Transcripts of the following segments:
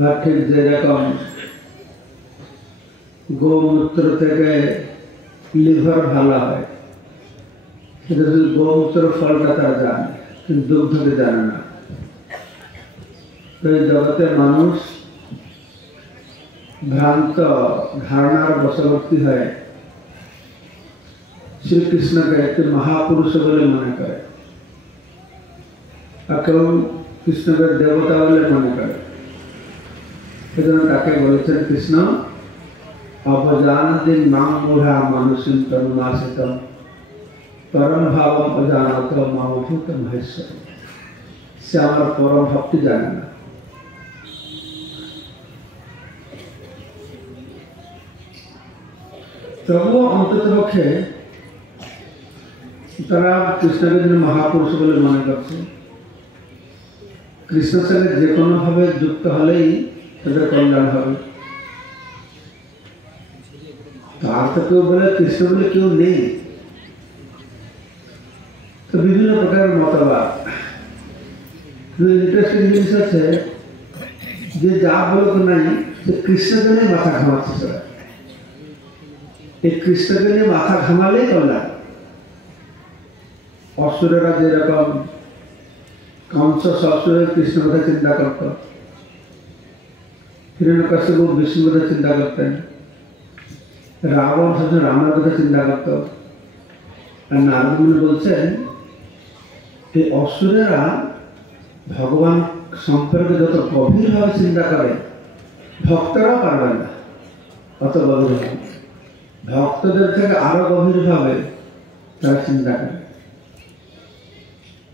ঠিক যেরকম গোমূত্র থেকে লিভার ভালো হয়, সেটা শুধু গোমূত্র ফলটা তারা জানে, কিন্তু দুগ্ধকে জানে না। তো এই জগতে মানুষ ভ্রান্ত ধারণার বশবর্তী হয়ে শ্রীকৃষ্ণকে একটি মহাপুরুষ বলে মনে করে, কেউ কৃষ্ণকে দেবতা বলে মনে করে। সেজন্য তাকে বলেছেন কৃষ্ণ অবজানতি মাং মূঢ়া মানুষিং তনুমাসিতম পরম ভাবম অজানত মামভূত মহেশ্বর। সে আমার পরম ভক্তি জানে না। তবুও অন্ততপক্ষে তারা কৃষ্ণকে মহাপুরুষ বলে মনে করছে। কৃষ্ণের সঙ্গে যে কোনো ভাবে যুক্ত হলেই তাদের কল্যাণ হবে। আর তো কেউ বলে কৃষ্ণ বলে কেউ নেই। তো বিভিন্ন প্রকারের মতবাদ। ইন্টারেস্টিং জিনিস আছে যে যা বলতো নাই সে কৃষ্ণকে নিয়ে মাথা ঘামাচ্ছে সবাই। এই কৃষ্ণকে নিয়ে মাথা ঘামালেই কল্যাণ। অসুরেরা যেরকম কংস সবসময় কৃষ্ণ কথা চিন্তা করত, হিরণ্যকশিপু বিষ্ণু কথা চিন্তা করতেন, রাবণ সবসময় রামের কথা চিন্তা করত। আর নারদ মুনি বলছেন এই অসুরেরা ভগবান সম্পর্কে যত গভীরভাবে চিন্তা করে ভক্তরাও পারবে না অত গভীরভাবে। ভক্তদের থেকে আরো গভীরভাবে তারা চিন্তা করে।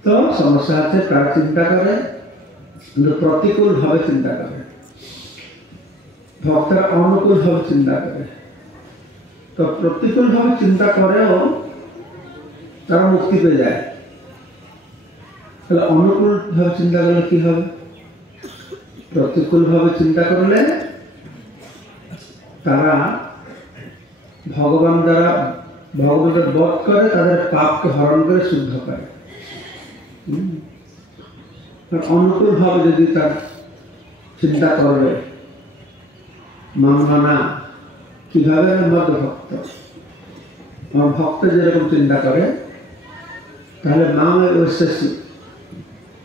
তো সমস্যা আছে, তারা চিন্তা করে কিন্তু প্রতিকূল ভাবে চিন্তা করে, ভক্তরা অনুকূল ভাবে চিন্তা করে। তো প্রতিকূল ভাবে চিন্তা করেও তারা মুক্তি পেয়ে যায়। তাহলে অনুকূল ভাবে চিন্তা করলে কি হবে? প্রতিকূল ভাবে চিন্তা করলে তারা ভগবান দ্বারা ভগবানের বধ করে, তাদের পাপকে হরণ করে শুদ্ধ করে। অনুকূল ভাবে যদি তার চিন্তা করবে মানব না কিভাবে মধ্য ভক্ত, আমার ভক্ত যেরকম চিন্তা করে তাহলে মা অবশ্যই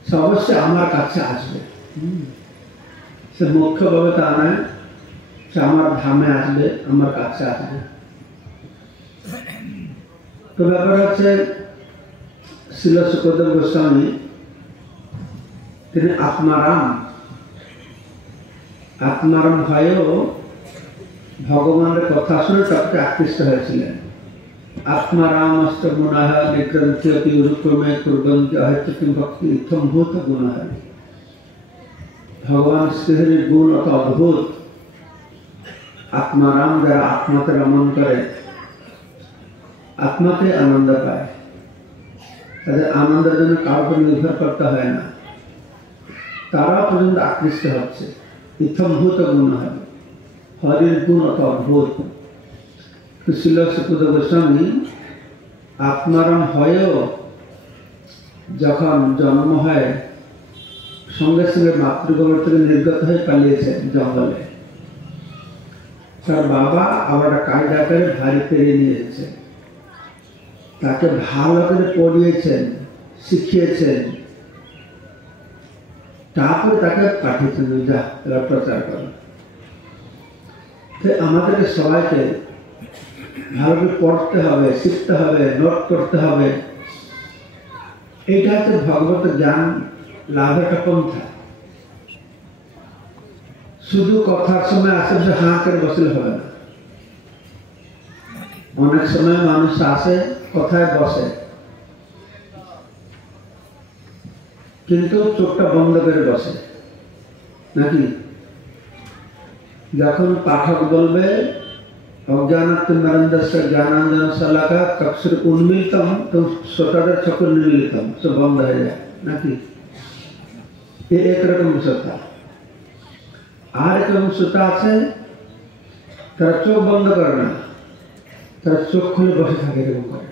সে অবশ্যই আমার কাছে আসবে। সে মুখ্যভাবে তা নয়, সে আমার ধামে আসবে, আমার কাছে আসবে। তো ব্যাপার হচ্ছে শিল শুকদেব গোস্বামী তিনি আত্মারাম হয়েও ভগবানের কথা শুনে তাকে আকৃষ্ট হয়েছিলেন। আত্মারামস্ত গুণাহ নিগ্রন্থ্যপি উরুক্রমে কুর্বন্তি অহেতুকী ভক্তি ইত্থম ভূত গুণাহ। ভগবান শ্রীহরির গুণ অত অদ্ভুত। আত্মারাম যারা আত্মাকে রমণ করে, আত্মাকে আনন্দ পায়, তাদের আনন্দের জন্য কারোর উপর নির্ভর করতে হয় না, তারা পর্যন্ত আকৃষ্ট হচ্ছে। ইত্থম ভূত গুণাহ, হরির গুণ অত অদ্ভুত। শিল শুকদেব গোস্বামী আত্মারাম হয়েও যখন জন্ম হয় সঙ্গে সঙ্গে মাতৃগর্ভ থেকে নির্গত হয়ে পালিয়েছেন জঙ্গলে। তার বাবা আবার কায়দা করে ভারী পেরিয়ে নিয়ে এসেছে, তাকে ভালো করে পড়িয়েছেন, শিখিয়েছেন, তারপরে তাকে পাঠিয়েছেন যা প্রচার করে। আমাদেরকে সবাইকে ভালো করে পড়তে হবে, শিখতে হবে, নোট করতে হবে। এইটা হচ্ছে ভগবত জ্ঞান লাভের একটা পন্থা। শুধু কথার সময় আশেপাশে হাঁ করে বসলে হবে না। অনেক সময় মানুষ আসে, কথায় বসে, কিন্তু চোখটা বন্ধ করে বসে নাকি? যখন পাঠক বলবে অজ্ঞানাত্মরন্দস্য জ্ঞানাঞ্জন শলাকা চক্ষুর উন্মিলিতম, তো শ্রোতাদের চক্ষু নিমিলিতম, সব বন্ধ হয়ে যায় নাকি? একরকম শ্রোতা। আর একরকম শ্রোতা আছে তারা চোখ বন্ধ করে না, তারা চোখ খুলে বসে থাকে, এরকম করে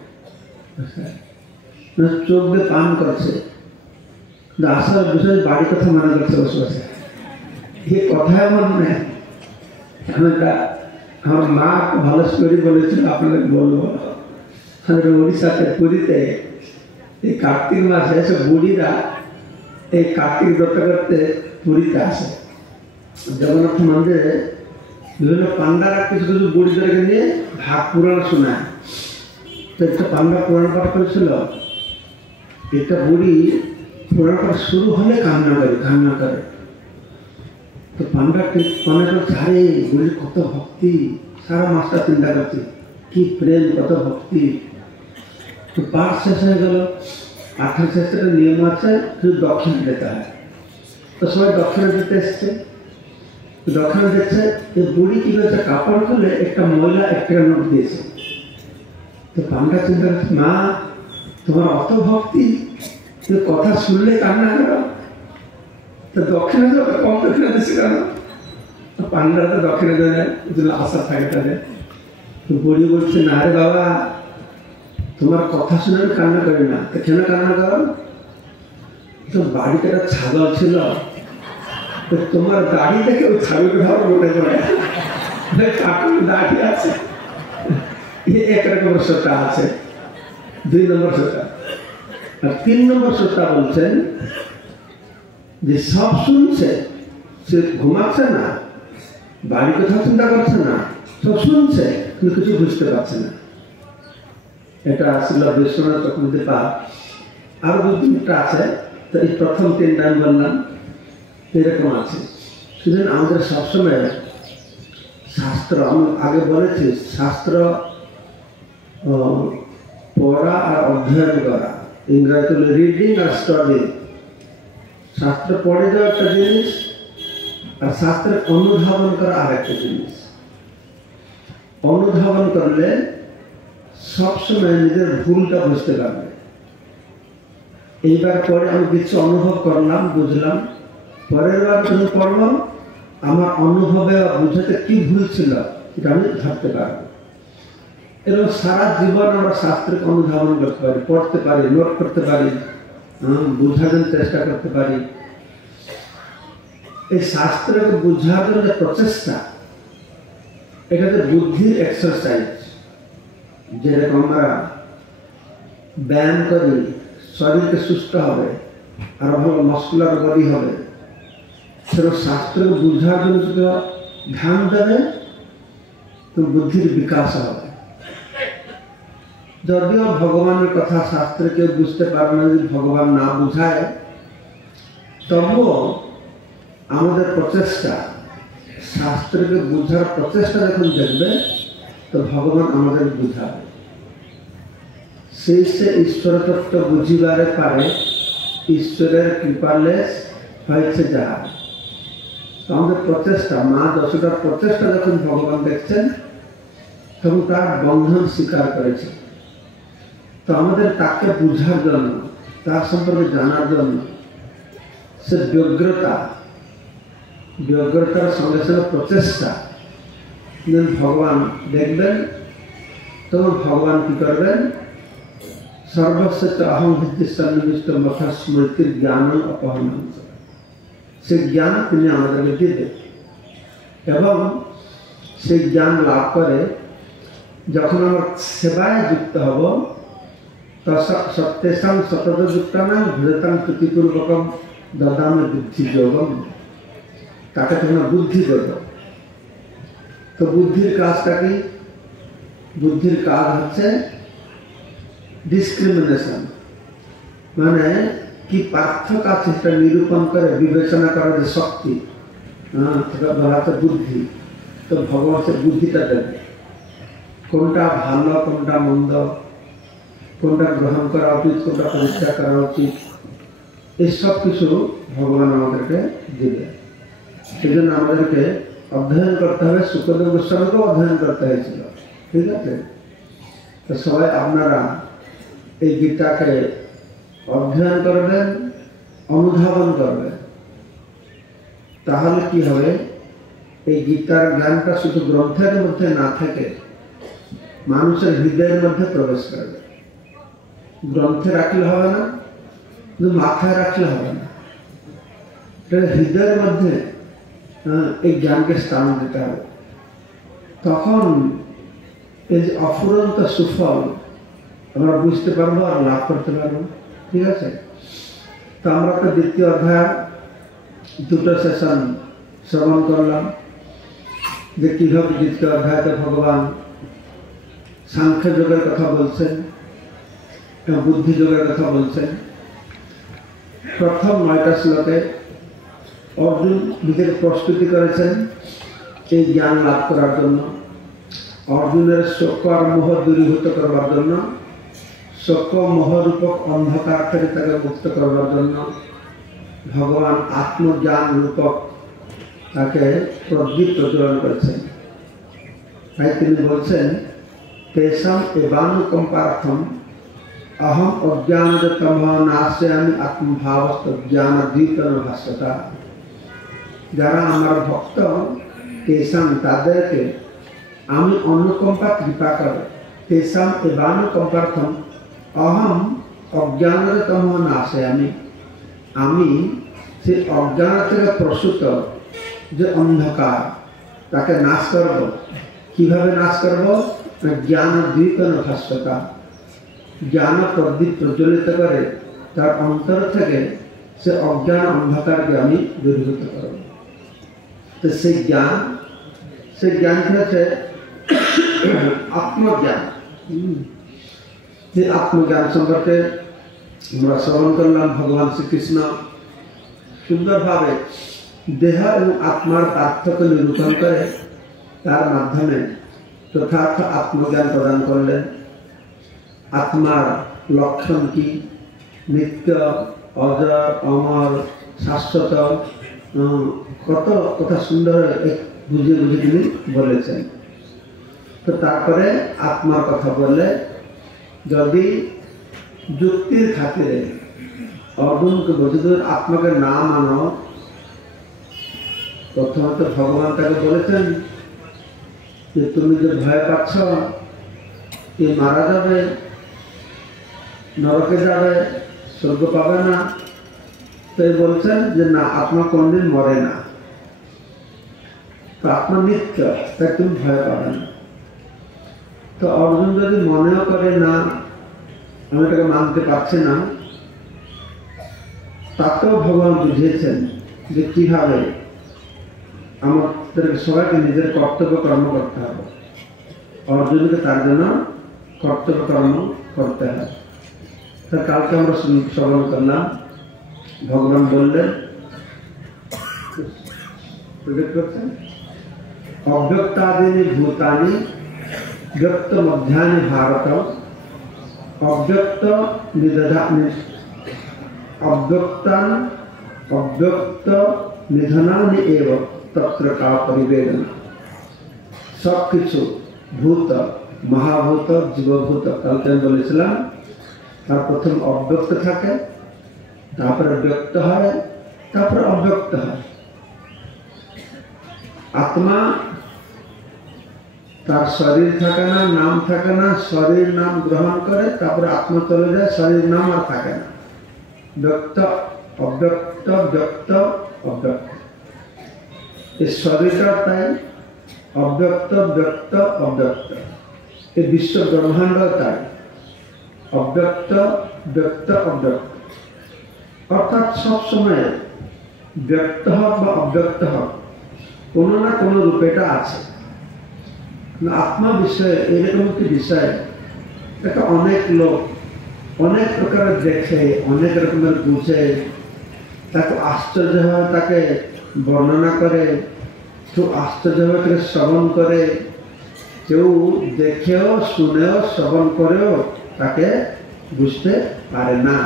চোখ দিয়ে পান করছে, আসল বিষয় বাড়ি কথা মনে করছে বসে বসে। ये कथा मन में আমার মা একটা ভালো স্টোরি বলেছিল, আপনাদের বলবো। আমাদের উড়িষ্যাতে পুরীতে এই কার্তিক মাসে এসে বুড়িরা এই কার্তিক ব্রত করতে পুরীতে আসে। জগন্নাথ মন্দিরে বিভিন্ন পান্ডারা কিছু কিছু বুড়িদেরকে নিয়ে ভাগ পুরাণ শোনায়। তো একটা পান্ডা পুরাণ পাঠ করেছিল, একটা বুড়ি পুরাণ পাঠ শুরু হলে কান্না করে। তো পান্ডা মনে করছে আরে বুড়ির কত ভক্তি, সারা মাসটা চিন্তা করছে কি প্রেম, কত ভক্তি। তো পাঠ শেষ হয়ে গেল, পাঠের শেষে একটা নিয়ম আছে, শুধু দক্ষিণা দিতে হয়। তো সবাই দক্ষিণা দিতে এসছে, দক্ষিণা দিচ্ছে। এই বুড়ি কি করেছে, কাপড় খুলে একটা মহিলা একটা নোট দিয়েছে। তো পান্ডা চিন্তা করছে, মা তোমার অত ভক্তি, তুমি কথা শুনলে কান্না করো, তো দক্ষিণা তো কম দক্ষিণা দিচ্ছে কেন? পান্ডারা তো দক্ষিণা দেয় না, আশা থাকে তাদের। তো বুড়ি বলছে, না রে বাবা, তোমার কথা শুনে আমি কান্না করি না। তো কেন কান্না করো? তো বাড়িতে একটা ছাগল ছিল, তো তোমার দাড়ি দেখে ওই ছাগলকে ধরো মনে করে কাকুর দাড়ি আছে। এক রকমের শ্রোতা আছে। 2 নম্বর শ্রোতা। আর 3 নম্বর শ্রোতা বলছেন যে সব শুনছে, সে ঘুমাচ্ছে না, বাড়ির কথা চিন্তা করছে না, সব শুনছে কিন্তু কিছু বুঝতে পারছে না। এটা ছিল বিশ্বনাথ চক্রবর্তী পাঠ। আরো 2-3টা আছে। তো এই প্রথম 3টা আমি বললাম এরকম আছে। সেদিন আমাদের সবসময় শাস্ত্র, আমি আগে বলেছি, শাস্ত্র পড়া আর অধ্যয়ন করা, ইংরাজি রিডিং আর স্টাডি। শাস্ত্র পড়ে যাওয়া একটা জিনিস, আর শাস্ত্রের অনুধাবন করা আর একটা জিনিস। অনুধাবন করলে সবসময় নিজের ভুলটা বুঝতে পারবে। এইবার পরে আমি কিছু অনুভব করলাম, বুঝলাম, পরের বার যখন পড়ব আমার অনুভবে বা বুঝাতে কি ভুল ছিল এটা আমি ধরতে পারবো। এরকম সারা জীবন আমরা শাস্ত্রকে অনুধাবন করতে পারি, পড়তে পারি, নোট করতে পারি, বোঝানোর চেষ্টা করতে পারি। এই শাস্ত্রকে বোঝার জন্য যে প্রচেষ্টা, এটা যে বুদ্ধির এক্সারসাইজ। যেরকম আমরা ব্যায়াম করি, শরীরকে সুস্থ হবে, আর ভালো মাসকুলার বডি হবে, সেরকম শাস্ত্রকে বোঝার জন্য যদি ধ্যান দেবে তো বুদ্ধির বিকাশ হবে। যদিও ভগবানের কথা শাস্ত্রে কেউ বুঝতে পারবে না, যদি ভগবান না বুঝায়, তবুও আমাদের প্রচেষ্টা, শাস্ত্রকে বুঝার প্রচেষ্টা যখন দেখবে তো ভগবান আমাদের বুঝাবে। সেই সে ঈশ্বর তত্ত্ব বুঝিবারে পারে, ঈশ্বরের কৃপালে হয়েছে যাহা। তো আমাদের প্রচেষ্টা, মা যশোদার প্রচেষ্টা যখন ভগবান দেখছেন তখন তার বন্ধন স্বীকার করেছে। তো আমাদের তাকে বুঝার জন্য, তার সম্পর্কে জানার জন্য সে ব্যগ্রতার সঙ্গে সঙ্গে প্রচেষ্টা ভগবান দেখবেন, তখন ভগবান কি করবেন, সর্বস্ব অহং ভিত্তি সন্নিবিষ্ট মথা স্মৃতির জ্ঞান অপহরণ, সে জ্ঞান তিনি আমাদেরকে দিবেন। এবং সেই জ্ঞান লাভ করে যখন আমরা সেবায় যুক্ত হব, সত্যেশাং সতত যুক্তানাং ভীরতাং প্রীতিপূর্বকম দদামি বুদ্ধি যোগম, তাকে তোমরা বুদ্ধি দেব। তো বুদ্ধির কাজটা কি? বুদ্ধির কাজ হচ্ছে ডিসক্রিমিনেশন, মানে কি পার্থক্য আছে সেটা নিরূপণ করে বিবেচনা করার যে শক্তি, সেটা বলা হচ্ছে বুদ্ধি। তো ভগবান সে বুদ্ধিটা দেবে, কোনটা ভালো, কোনটা মন্দ, কোনটা গ্রহণ করা উচিত, কোনটা পরিষ্কার করা উচিত, এসব কিছু ভগবান আমাদেরকে দেবে। সেজন্য আমাদেরকে অধ্যয়ন করতে হবে। শুকদেব গোস্বামীকেও অধ্যয়ন করতে হয়েছিল, ঠিক আছে? তো সবাই আপনারা এই গীতাকে অধ্যয়ন করবেন, অনুধাবন করবেন, তাহলে কি হবে, এই গীতার জ্ঞানটা শুধু গ্রন্থের মধ্যে না থেকে মানুষের হৃদয়ের মধ্যে প্রবেশ করবে। গ্রন্থে রাখলে হবে না, শুধু মাথায় রাখলে হবে না, এটা হৃদয়ের মধ্যে এই জ্ঞানকে স্থান দিতে হবে। তখন এই যে অফুরন্ত সুফল আমরা বুঝতে পারবো আর লাভ করতে পারবো। ঠিক আছে, তো আমরা তো দ্বিতীয় অধ্যায় দুটো সেশন শ্রবণ করলাম যে কীভাবে দ্বিতীয় অধ্যায়তে ভগবান সাংখ্য যোগের কথা বলছেন এবং বুদ্ধি যোগের কথা বলছেন। প্রথম 9টা শ্লোকে অর্জুন নিজেকে প্রস্তুতি করেছেন এই জ্ঞান লাভ করার জন্য, অর্জুনের শোক আর মোহ দূরীভূত করবার জন্য, শোক মোহরূপক অন্ধকার থেকে তাকে মুক্ত করবার জন্য ভগবান আত্মজ্ঞান রূপক তাকে প্রদীপ প্রজ্বলন করেছেন। তাই তিনি বলছেন তেষাম এবানুকম্পার্থম अहम अज्ञानतम नाशयामि आत्मभावस्त ज्ञान द्वीपन भाष्यता। যারা আমার ভক্ত তেসাম তাদেরকে আমি অনুকম্পা কৃপা করে, তেসাম এবানুকম্পার্থম অহম অজ্ঞানতম নাশয়ামি, আমি সেই অজ্ঞান থেকে প্রসূত যে অন্ধকার তাকে নাশ করব। কিভাবে নাশ করব? জ্ঞান দ্বীপন ভাষ্যতা, জ্ঞান প্রদীপ প্রজ্বলিত করে তার অন্তর থেকে সে অজ্ঞান অন্ধকারকে আমি দূরীভূত করব। তো সেই জ্ঞানটি হচ্ছে আত্মজ্ঞান। যে আত্মজ্ঞান সম্পর্কে আমরা শ্রবণ করলাম, ভগবান শ্রীকৃষ্ণ সুন্দরভাবে দেহ এবং আত্মার পার্থক্য নিরূপণ করে তার মাধ্যমে যথার্থ আত্মজ্ঞান প্রদান করলেন। আত্মার লক্ষণ কি? নিত্য, অজর, অমর, শাশ্বত, কত কথা সুন্দর বুঝে বুঝে তিনি বলেছেন। তো তারপরে আত্মার কথা বললে, যদি যুক্তির খাতিরে অর্জুনকে বলছে আত্মাকে না মানো, প্রথমত ভগবান তাকে বলেছেন যে তুমি যে ভয় পাচ্ছ এ মারা যাবে, নরকে যাবে, স্বর্গ পাবে না, তাই বলছেন যে না, আত্মা কোনদিন মরে না, তো আত্মা নিত্য, তাই তুমি ভয় পাবে না। তো অর্জুন যদি মনেও করে না আমি এটাকে মানতে পারছি না, তাতেও ভগবান বুঝিয়েছেন যে কিভাবে আমাদের সবাইকে নিজের কর্তব্য কর্ম করতে হবে। অর্জুনকে তার জন্য কর্তব্য কর্ম করতে হবে। তা কালকে আমরা শ্রবণ করলাম, ভগবান বললেন অব্যক্তাদিনী ভূতানি ব্যক্ত মধ্যানি ভারত অব্যক্ত অব্যক্ত নিধনানি এব তত্র কা পরিবেদনা। সব কিছু ভূত, মহাভূত, জীবভূত, কালকে আমি বলেছিলাম তার প্রথম অব্যক্ত থাকে, তারপরে ব্যক্ত হয়, তারপরে অব্যক্ত হয়। আত্মা তার শরীর থাকে না, নাম থাকে না, শরীর নাম গ্রহণ করে, তারপরে আত্মা চলে যায়, শরীর নাম আর থাকে না। ব্যক্ত অব্যক্ত, ব্যক্ত অব্যক্ত, এই শরীরটা তাই অব্যক্ত, ব্যক্ত অব্যক্ত, এই বিশ্ব ব্রহ্মাণ্ড তাই অব্যক্ত, ব্যক্ত অব্যক্ত। অর্থাৎ সবসময় ব্যক্ত হোক বা অব্যক্ত হোক, কোনো না কোনো রূপে এটা আছে। আত্মা বিষয়ে এরকম একটি বিষয়, এটা অনেক লোক অনেক প্রকারের দেখে, অনেক রকমের বুঝে, তাকে আশ্চর্য হয়, তাকে বর্ণনা করে, খুব আশ্চর্যভাবে তাকে শ্রবণ করে। কেউ দেখেও শুনেও শ্রবণ করেও তাকে বুঝতে পারে না,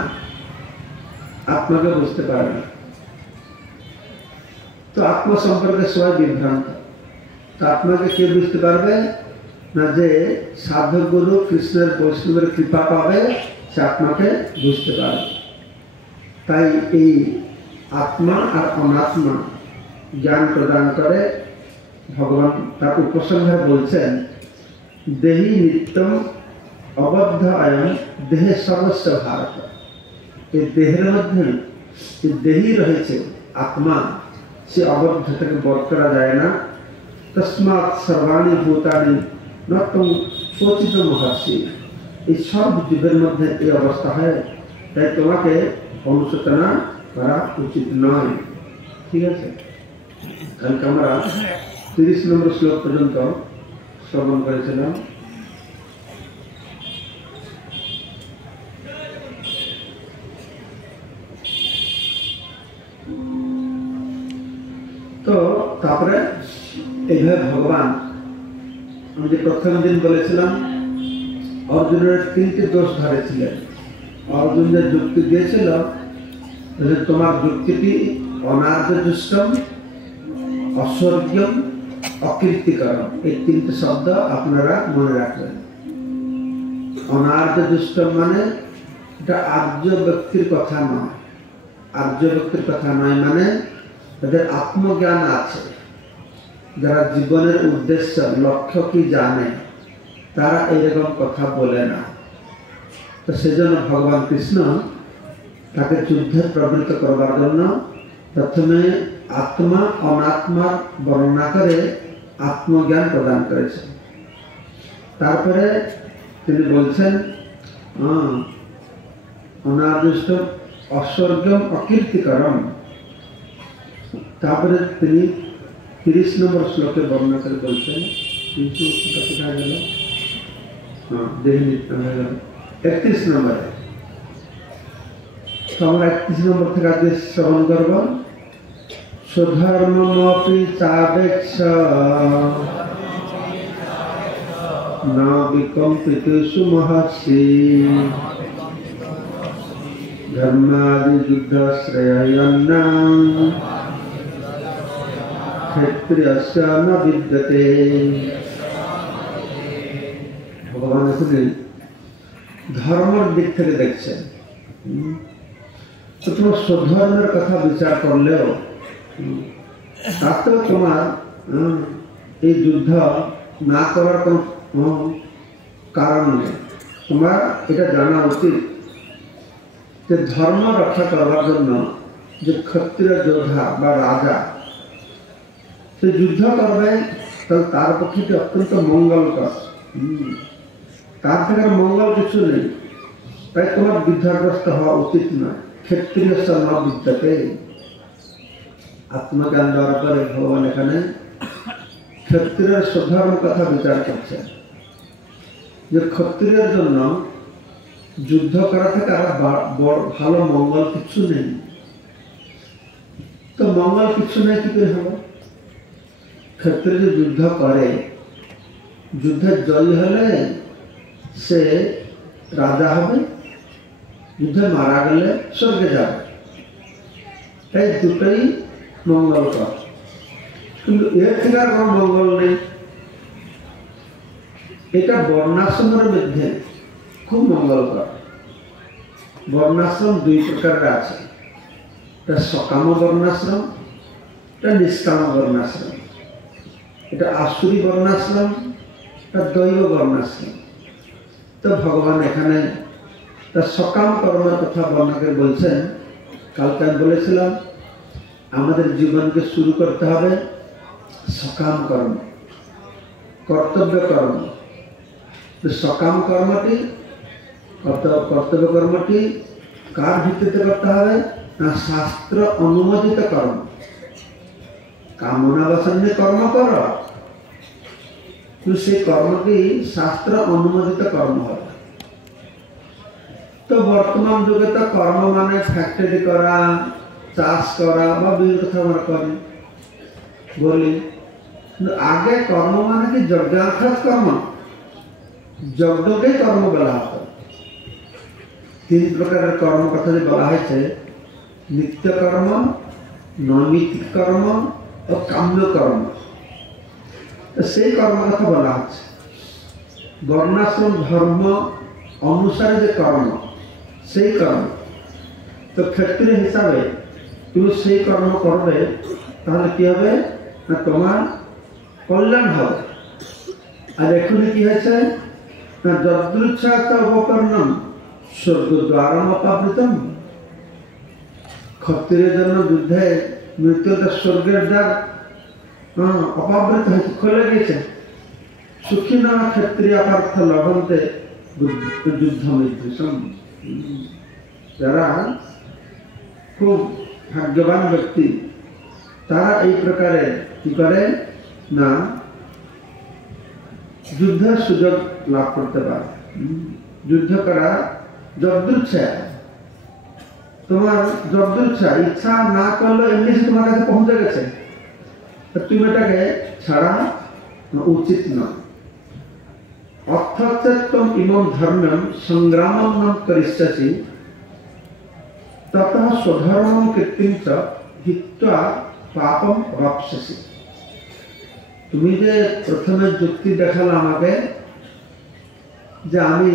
আত্মাকে বুঝতে পারে না। তো আত্মা সম্পর্কে সবাই বিভ্রান্ত। তো আত্মাকে কে বুঝতে পারবে না? যে সাধু গুরু কৃষ্ণের বৈষ্ণবের কৃপা পাবে, সে আত্মাকে বুঝতে পারবে। তাই এই আত্মা আর অনাত্মা জ্ঞান প্রদান করে ভগবান। তার উপসংহারে বলছেন দেহি নিত্যম অবদ্ধ আয়ন দেহে সর্বস্ব ভারত। এই দেহের মধ্যে এই দেহি রয়েছে আত্মা, সে আবদ্ধতাকে বধ করা যায় না। তস্মাৎ সর্বাণি ভূতানি নতুন শোচিত মহর্ষি, এই সব জীবের মধ্যে এই অবস্থা হয়, তাই তোমাকে অনুশোচনা করা উচিত নয়। ঠিক আছে, কালকে আমরা 30 নম্বর শ্লোক পর্যন্ত শ্রবণ করেছিলাম। তো তারপরে এইভাবে ভগবান, আমি যে প্রথম দিন বলেছিলাম অর্জুনের 3টে দোষ ধরেছিলেন। অর্জুন যে যুক্তি দিয়েছিল, তোমার যুক্তিটি অনার্য দুষ্টম, অস্বর্গীয়ম, অকীর্তিকরম, এই 3টে শব্দ আপনারা মনে রাখবেন। অনার্য দুষ্টম মানে এটা আর্য ব্যক্তির কথা নয়। আর্য ব্যক্তির কথা নয় মানে তাদের আত্মজ্ঞান আছে, যারা জীবনের উদ্দেশ্য লক্ষ্য কি জানে, তারা এরকম কথা বলে না। তো সেজন্য ভগবান কৃষ্ণ তাকে যুদ্ধে প্রবৃত্ত করবার জন্য প্রথমে আত্মা অনাত্মার বর্ণনা করে আত্মজ্ঞান প্রদান করেছেন। তারপরে তিনি বলছেন অনাদৃষ্ট অস্বর্গম অকীর্তিকরম। তারপরে তিনি 30 নম্বর শ্লোকে বর্ণনা করে বলছেন, 31 নম্বরে। তো আমরা 31 নম্বর থেকে আজকে শ্রবণ করব। সুধর্মমপি চাবেক্ষ না বিকম্পিতেষু মহর্ষি ধর্মাদি যুদ্ধ শ্রেয়ন্নাং ক্ষেত্রস্য ন বিদ্যতে। ভগবান এখানে ধর্মের দিক থেকে দেখছেন। তো তোমার স্বধর্মের কথা বিচার করলেও তাতেও তোমার এই যুদ্ধ না করার কোনো কারণ নেই। তোমার এটা জানা উচিত যে ধর্ম রক্ষা করবার জন্য যে ক্ষত্রিয় যোদ্ধা বা রাজা সে যুদ্ধ করবে, তাহলে তার পক্ষে অত্যন্ত মঙ্গলকর। তার থেকে মঙ্গল কিছু নেই। তাই তোমার বিদ্যাগ্রস্ত হওয়া উচিত নয়। ক্ষত্রিয় ন বিদ্যাতে। আত্মজ্ঞান দেওয়ার পরে ভগবান এখানে ক্ষত্রিয়ের স্বধর্ম কথা বিচার করছেন, যে ক্ষত্রিয়ের জন্য যুদ্ধ করা থেকে আর ভালো মঙ্গল কিছু নেই। তো মঙ্গল কিছু নেই কি করে হবে? ক্ষত্রিয় যে যুদ্ধ করে, যুদ্ধে জয়ী হলে সে রাজা হবে, যুদ্ধে মারা গেলে স্বর্গে যাবে। তাই দুটোই মঙ্গলকর, কিন্তু এর থেকে আর কোনো মঙ্গল নেই। এটা বর্ণাশ্রমের মধ্যে খুব মঙ্গলকর। বর্ণাশ্রম 2 প্রকারের আছে, এটা সকাম বর্ণাশ্রম, এটা নিষ্কাম বর্ণাশ্রম। এটা আসুরি বর্ণাশ্রম, এটা দৈব বর্ণাশ্রম। তো ভগবান এখানে তার সকাম কর্মের কথা বর্ণনা করে বলছেন। কালকে আমি বলেছিলাম আমাদের জীবনকে শুরু করতে হবে সকাম কর্ম, কর্তব্য কর্ম। সকাম কর্মটি, কর্তব্য কর্মটি কার ভিত্তিতে করতে হবে না শাস্ত্র অনুমোদিত কর্ম। কামনা বাসন্যে কর্ম কর, কিন্তু সেই কর্মটি শাস্ত্র অনুমোদিত কর্ম হবে। তো বর্তমান যুগে তো কর্ম মানে ফ্যাক্টরি করা, চাষ করা বা বিভিন্ন কথা আমরা করি বলি, কিন্তু আগে কর্ম মানে কি যজ্ঞার্থাৎ কর্ম, যজ্ঞকেই কর্ম বলা হতো। 3 প্রকারের কর্ম কথা যে বলা হয়েছে, নিত্য কর্ম, নৈমিত্তিক কর্ম ও কাম্য কর্ম। সেই কর্ম কথা বলা হচ্ছে। বর্ণাশ্রম ধর্ম অনুসারে যে কর্ম, সেই কর্ম। তো ক্ষত্রিয় হিসাবে তুমি সেই কর্ম করবে, তাহলে কি হবে না তোমার কল্যাণ হবে। আর এখনই কি হয়েছে না যদৃচ্ছাতা উপকরণম স্বর্গদ্বারম অপাবৃতম। ক্ষত্রিয়ের জন্য যুদ্ধে মৃত্যুটা স্বর্গের দ্বার অপাবৃত হয়েছে, খুলে গেছে। সুখী না ক্ষত্রিয় পার্থ লভন্তে যুদ্ধ মৃত্যুষম। যারা খুব ভাগ্যবান ব্যক্তি তারা এই প্রকারে কি করে না যুদ্ধের সুযোগ লাভ করতে পারে। যুদ্ধ করা যদ্দুচ্ছা, তোমার যদ্দুচ্ছা, ইচ্ছা না করলে এমনি তোমার কাছে পৌঁছে গেছে, তুমি এটাকে ছাড়া উচিত নয়। অর্থাৎ তম ইমম ধর্মম সংগ্রামম ন করিষ্যসি ততঃ স্বধর্মম কীর্তিম চ হিত্বা পাপম অবাপ্স্যসি। তুমি যে প্রথমে যুক্তি দেখালে আমাকে যে আমি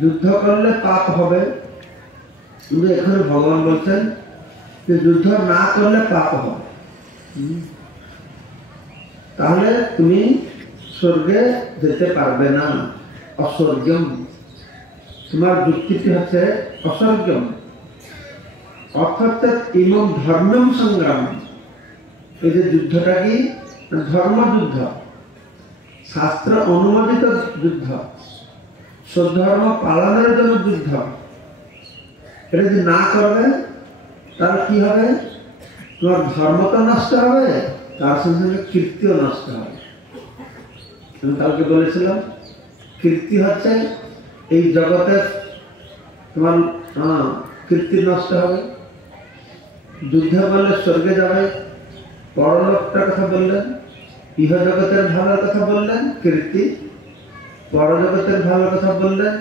যুদ্ধ করলে পাপ হবে, কিন্তু এখানে ভগবান বলছেন যে যুদ্ধ না করলে পাপ হবে। তাহলে তুমি স্বর্গে যেতে পারবে না। অস্বর্গম, তোমার যুক্তিটি হচ্ছে অস্বর্গম। অর্থাৎ ইমম ধর্মম সংগ্রাম, এই যে যুদ্ধটা কি ধর্মযুদ্ধ, শাস্ত্র অনুমোদিত যুদ্ধ, স্বধর্ম পালনের জন্য যুদ্ধ। এটা যদি না করবে তাহলে কি হবে? তোমার ধর্ম তো নষ্ট হবে, তার সঙ্গে সঙ্গে কীর্তিও নষ্ট হবে। আমি কালকে বলেছিলাম কীর্তি হচ্ছে এই জগতের তোমার কীর্তি নষ্ট হবে। যুদ্ধে বললে স্বর্গে যাবে, পরলোকটার কথা বললেন, ইহ জগতের ভালোর কথা বললেন কীর্তি, পরজগতের ভালোর কথা বললেন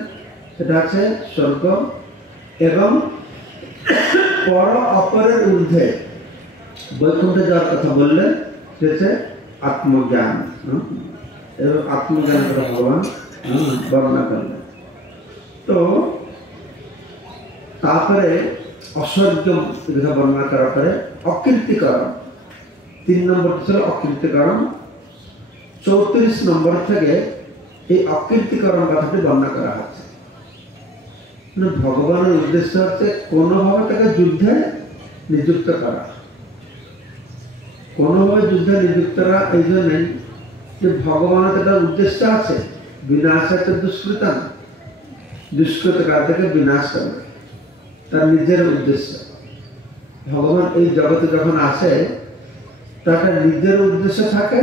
সেটা আছে স্বর্গ, এবং পর অপরের ঊর্ধ্বে বৈকুণ্ঠে যাওয়ার কথা বললেন সেটা আত্মজ্ঞান। এবং আত্মজ্ঞান কথা ভগবান বর্ণনা করলেন। তো তারপরে অস্বর্গ কথা বর্ণনা করার পরে অকীর্তিকরণ, 3 নম্বরটি ছিল অকীর্তিকরণ। 34 নম্বর থেকে এই অকীর্তিকরণ কথাটি বর্ণনা করা হচ্ছে। ভগবানের উদ্দেশ্য হচ্ছে কোনোভাবে তাকে যুদ্ধে নিযুক্ত করা, কোনোভাবে যুদ্ধে নিযুক্ত করা। এই জন্যই যে ভগবানের একটা উদ্দেশ্য আছে, বিনাশ আছে দুষ্কৃতম, দুষ্কৃতকার থেকে বিনাশ করবে, তার নিজের উদ্দেশ্য। ভগবান এই জগতে যখন আসে তার নিজের উদ্দেশ্য থাকে,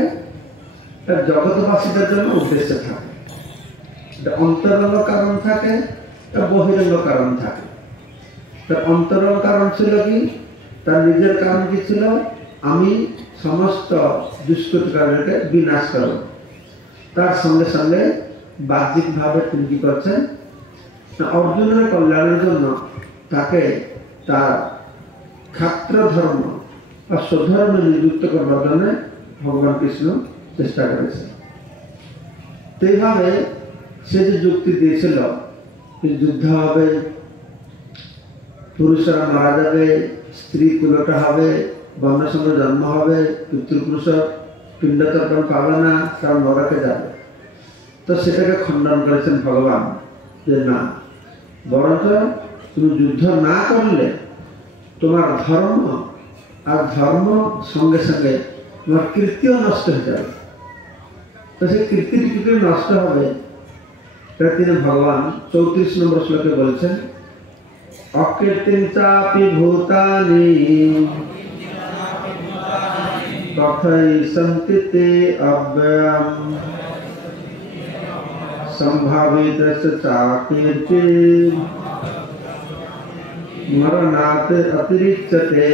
তার জগৎবাসীদের জন্য উদ্দেশ্য থাকে। এটা অন্তরঙ্গ কারণ থাকে, তার বহিরঙ্গ কারণ থাকে। তার অন্তরঙ্গ কারণ ছিল কি? তার নিজের কারণ কি ছিল? আমি সমস্ত দুষ্কৃতকারীকে বিনাশ করব। তার সঙ্গে সঙ্গে বাহ্যিকভাবে তিনি কি করছেন? অর্জুনের কল্যাণের জন্য তাকে তার ক্ষাত্র ধর্ম বা স্বধর্মে নিযুক্ত করবার জন্য ভগবান কৃষ্ণ চেষ্টা করেছে। এইভাবে সে যে যুক্তি দিয়েছিল যুদ্ধ হবে, পুরুষরা মারা যাবে, স্ত্রী কুলটা হবে, বর্ণসঙ্গে জন্ম হবে, পিতৃপুরুষ পিণ্ডতর্পণ পাবে না, তার নরকে যাবে। তো সেটাকে খণ্ডন করেছেন ভগবান যে না, বরঞ্চ তুমি যুদ্ধ না করলে তোমার ধর্ম আর ধর্ম সঙ্গে সঙ্গে তোমার কীর্তিও নষ্ট হয়ে যাবে। তো সেই কীর্তিটি কি করে নষ্ট হবে? তিনি ভগবান 34 নম্বর শ্লোকে বলছেন অকীর্তিং চাপি ভূতানি কথয়িষ্যন্তি তে অব্যয়ম সম্ভাবিতস্য চাকীর্তি মরণাৎ অতিরিচ্যতে।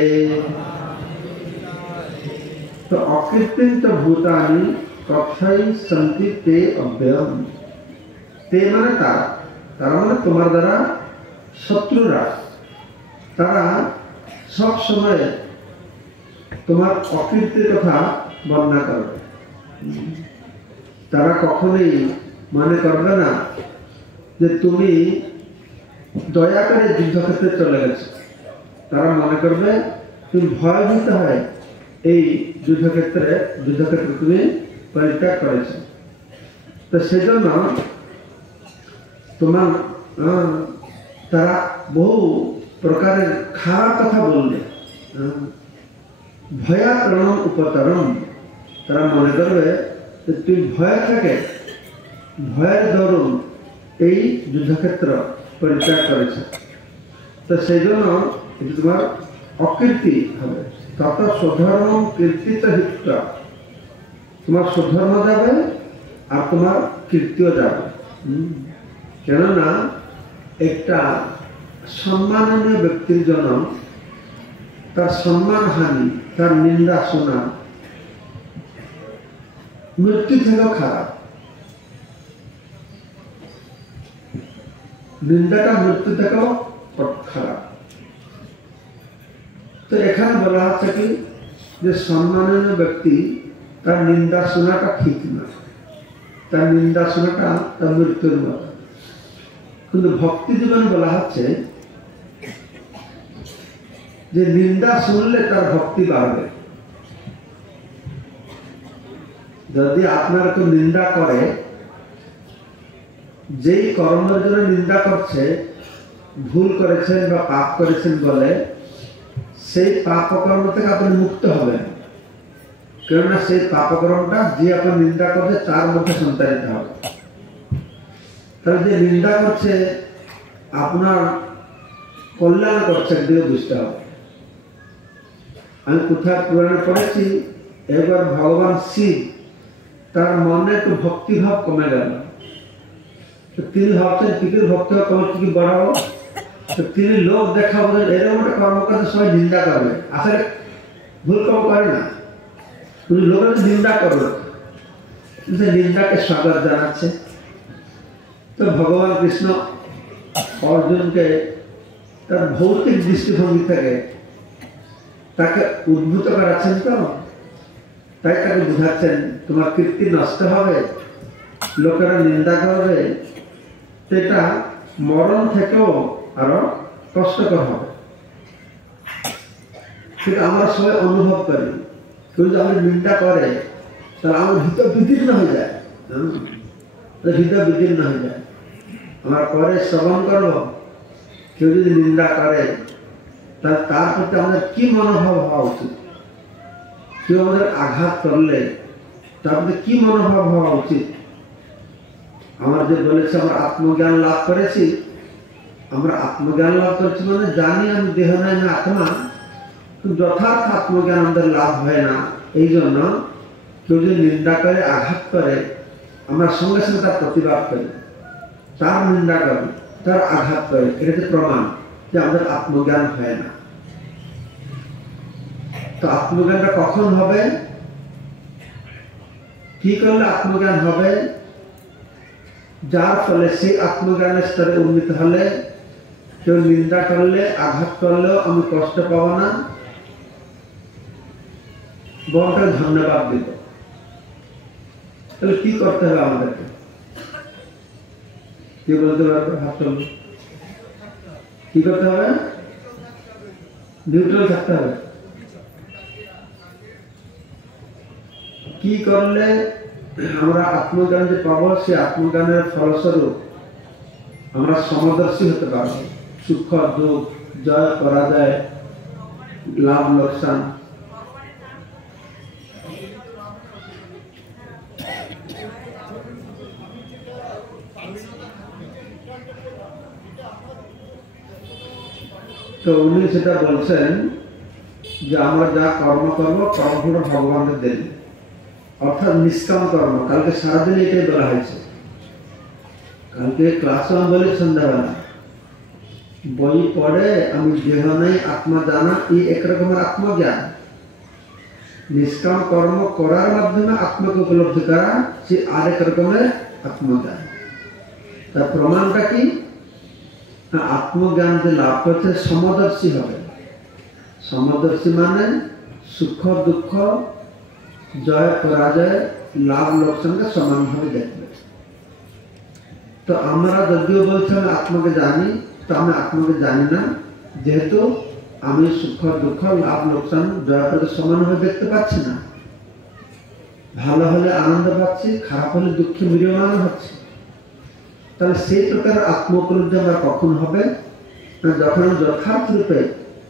তো অকীর্তিং চ ভূতানি কথয়িষ্যন্তি তে অব্যয়ম। তে মানে তারা, তারা মানে তোমার দ্বারা শত্রুরা, তারা সব সময় তোমার অকীর্তির কথা বর্ণনা করবে। তারা কখনোই মনে করবে না যে তুমি দয়া করে যুদ্ধক্ষেত্রে চলে গেছো। তারা মনে করবে তুমি ভয়ভীত হয় এই যুদ্ধক্ষেত্রে তুমি পরিত্যাগ করেছো। তো সেজন্য তোমার তারা বহু প্রকারের খারাপ কথা বললে, ভয়াতরণ উপতরণ, তারা মনে করবে যে তুই ভয় থাকে, ভয়ের দরুন এই যুদ্ধক্ষেত্র পরিত্যাগ করেছে, তো সেই জন্য এটি তোমার অকীর্তি হবে। তত স্বধর্ম কীর্তিত হিত, তোমার স্বধর্ম যাবে আর তোমার কীর্তিও যাবে। কেননা একটা সম্মাননীয় ব্যক্তির জন্য তার সম্মানহানি, তার নিন্দা শোনা মৃত্যু থেকেও খারাপ। নিন্দাটা মৃত্যু থেকেও খারাপ। তো এখানে বলা হচ্ছে কি যে সম্মাননীয় ব্যক্তি তার নিন্দা শোনাটা ঠিক না, তার নিন্দা শোনাটা তার মৃত্যুর মতো। কিন্তু ভক্তি জীবনে বলা হচ্ছে যে নিন্দা শুনলে তার ভক্তি বাড়বে। যদি আপনার কেউ নিন্দা করে, যেই কর্মের জন্য নিন্দা করছে, ভুল করেছেন বা পাপ করেছেন বলে, সেই পাপকর্ম থেকে আপনি মুক্ত হবেন। কেননা সেই পাপকর্মটা যে আপনার নিন্দা করছে তার মধ্যে সঞ্চারিত হবে। তাহলে যে নিন্দা করছে আপনার কল্যাণ করছে, একদিকে বুঝতে হবে। আমি কোথায় পুরাণে পড়েছি, এবার ভগবান শিব তার মনে একটু ভক্তিভাব কমে গেল। তিনি ভাবছেন টিকির ভক্তিভাব কমে কি বাড়াবো, তিনি লোক দেখাবো এরকম একটা কর্মকাণ্ড সবাই নিন্দা করবে। আসলে ভুল কর্ম করে না, তুমি লোকের নিন্দা করো, নিন্দাকে স্বাগত জানাচ্ছে। তো ভগবান কৃষ্ণ অর্জুনকে তার ভৌতিক দৃষ্টিভঙ্গি থেকে তাকে উদ্ভূত করাচ্ছেন, তো তাই তাকে বুঝাচ্ছেন তোমার কীর্তি নষ্ট হবে, লোকেরা নিন্দা করবে, সেটা মরণ থেকেও আরো কষ্টকর হবে। কিন্তু আমরা সবাই অনুভব করি, কেউ যদি আমাদের নিন্দা করে তাহলে আমার হৃদয় বিদীর্ণ হয়ে যায়, হৃদয় বিদীর্ণ হয়ে যায়। আমরা পরে শ্রবণ করব, কেউ যদি নিন্দা করে তাহলে তার প্রতি আমাদের কি মনোভাব হওয়া উচিত, কেউ আমাদের আঘাত করলে তার প্রতি কি মনোভাব হওয়া উচিত। আমার যে বলেছে আমরা আত্মজ্ঞান লাভ করেছি, আমরা আত্মজ্ঞান লাভ করেছি মানে জানি আমি দেহ নাই, আমি আত্মা, কিন্তু যথার্থ আত্মজ্ঞান আমাদের লাভ হয় না। এই জন্য কেউ যদি নিন্দা করে, আঘাত করে, আমরা সঙ্গে সঙ্গে তার প্রতিবাদ করি, তার নিন্দা করি, তার আঘাত করে। এটা যে প্রমাণ যে আমাদের আত্মজ্ঞান হয় না। তো আত্মজ্ঞানটা কখন হবে, কি করলে আত্মজ্ঞান হবে? যার ফলে সেই আত্মজ্ঞানের স্তরে উন্নীত হলে কেউ নিন্দা করলে, আঘাত করলেও আমি কষ্ট পাবো না, বড়টা ধন্যবাদ দিব। তাহলে কি করতে হবে আমাদেরকে? কি বলতে পারবে? হাত তুলবে। কি করতে হবে? নিউট্রাল থাকতে হবে। কি করলে আমরা আত্মজ্ঞান যে পাবো, সেই আত্মজ্ঞানের ফলস্বরূপ আমরা সমদর্শী হতে পারবো। সুখ দুঃখ, জয় পরাজয়, লাভ লোকসান। তো উনি সেটা বলছেন যে আমরা যা কর্ম করবো, কর্মগুলো ভগবানকে দেন, অর্থাৎ নিষ্কাম কর্ম। কালকে সারাদিন এটাই বলা হয়েছে। কালকে ক্লাসে আমি বলি সন্ধ্যাবেলা, বই পড়ে আমি দেহ নেই আত্মা জানা, এই একরকমের আত্মজ্ঞান। নিষ্কাম কর্ম করার মাধ্যমে আত্মাকে উপলব্ধি করা, সে আরেক রকমের আত্মজ্ঞান। তার প্রমাণটা কি? আত্মজ্ঞান যে লাভ করছে সমদর্শী হবে। সমদর্শী মানে সুখ দুঃখ, জয় পরাজয়, লাভ লোকসানকে সমানভাবে দেখবে। তো আমরা যদিও বলছি আমি আত্মাকে জানি, তো আমি আত্মাকে জানি না, যেহেতু আমি সুখ দুঃখ, লাভ লোকসান, জয় পরাজয় সমানভাবে দেখতে পাচ্ছি না। ভালো হলে আনন্দ পাচ্ছি, খারাপ হলে দুঃখে মিলিয়মান হচ্ছে। তাহলে সেই প্রকার আত্ম উপলব্ধি আমরা কখন হবে? না, যখন আমি যথার্থ রূপে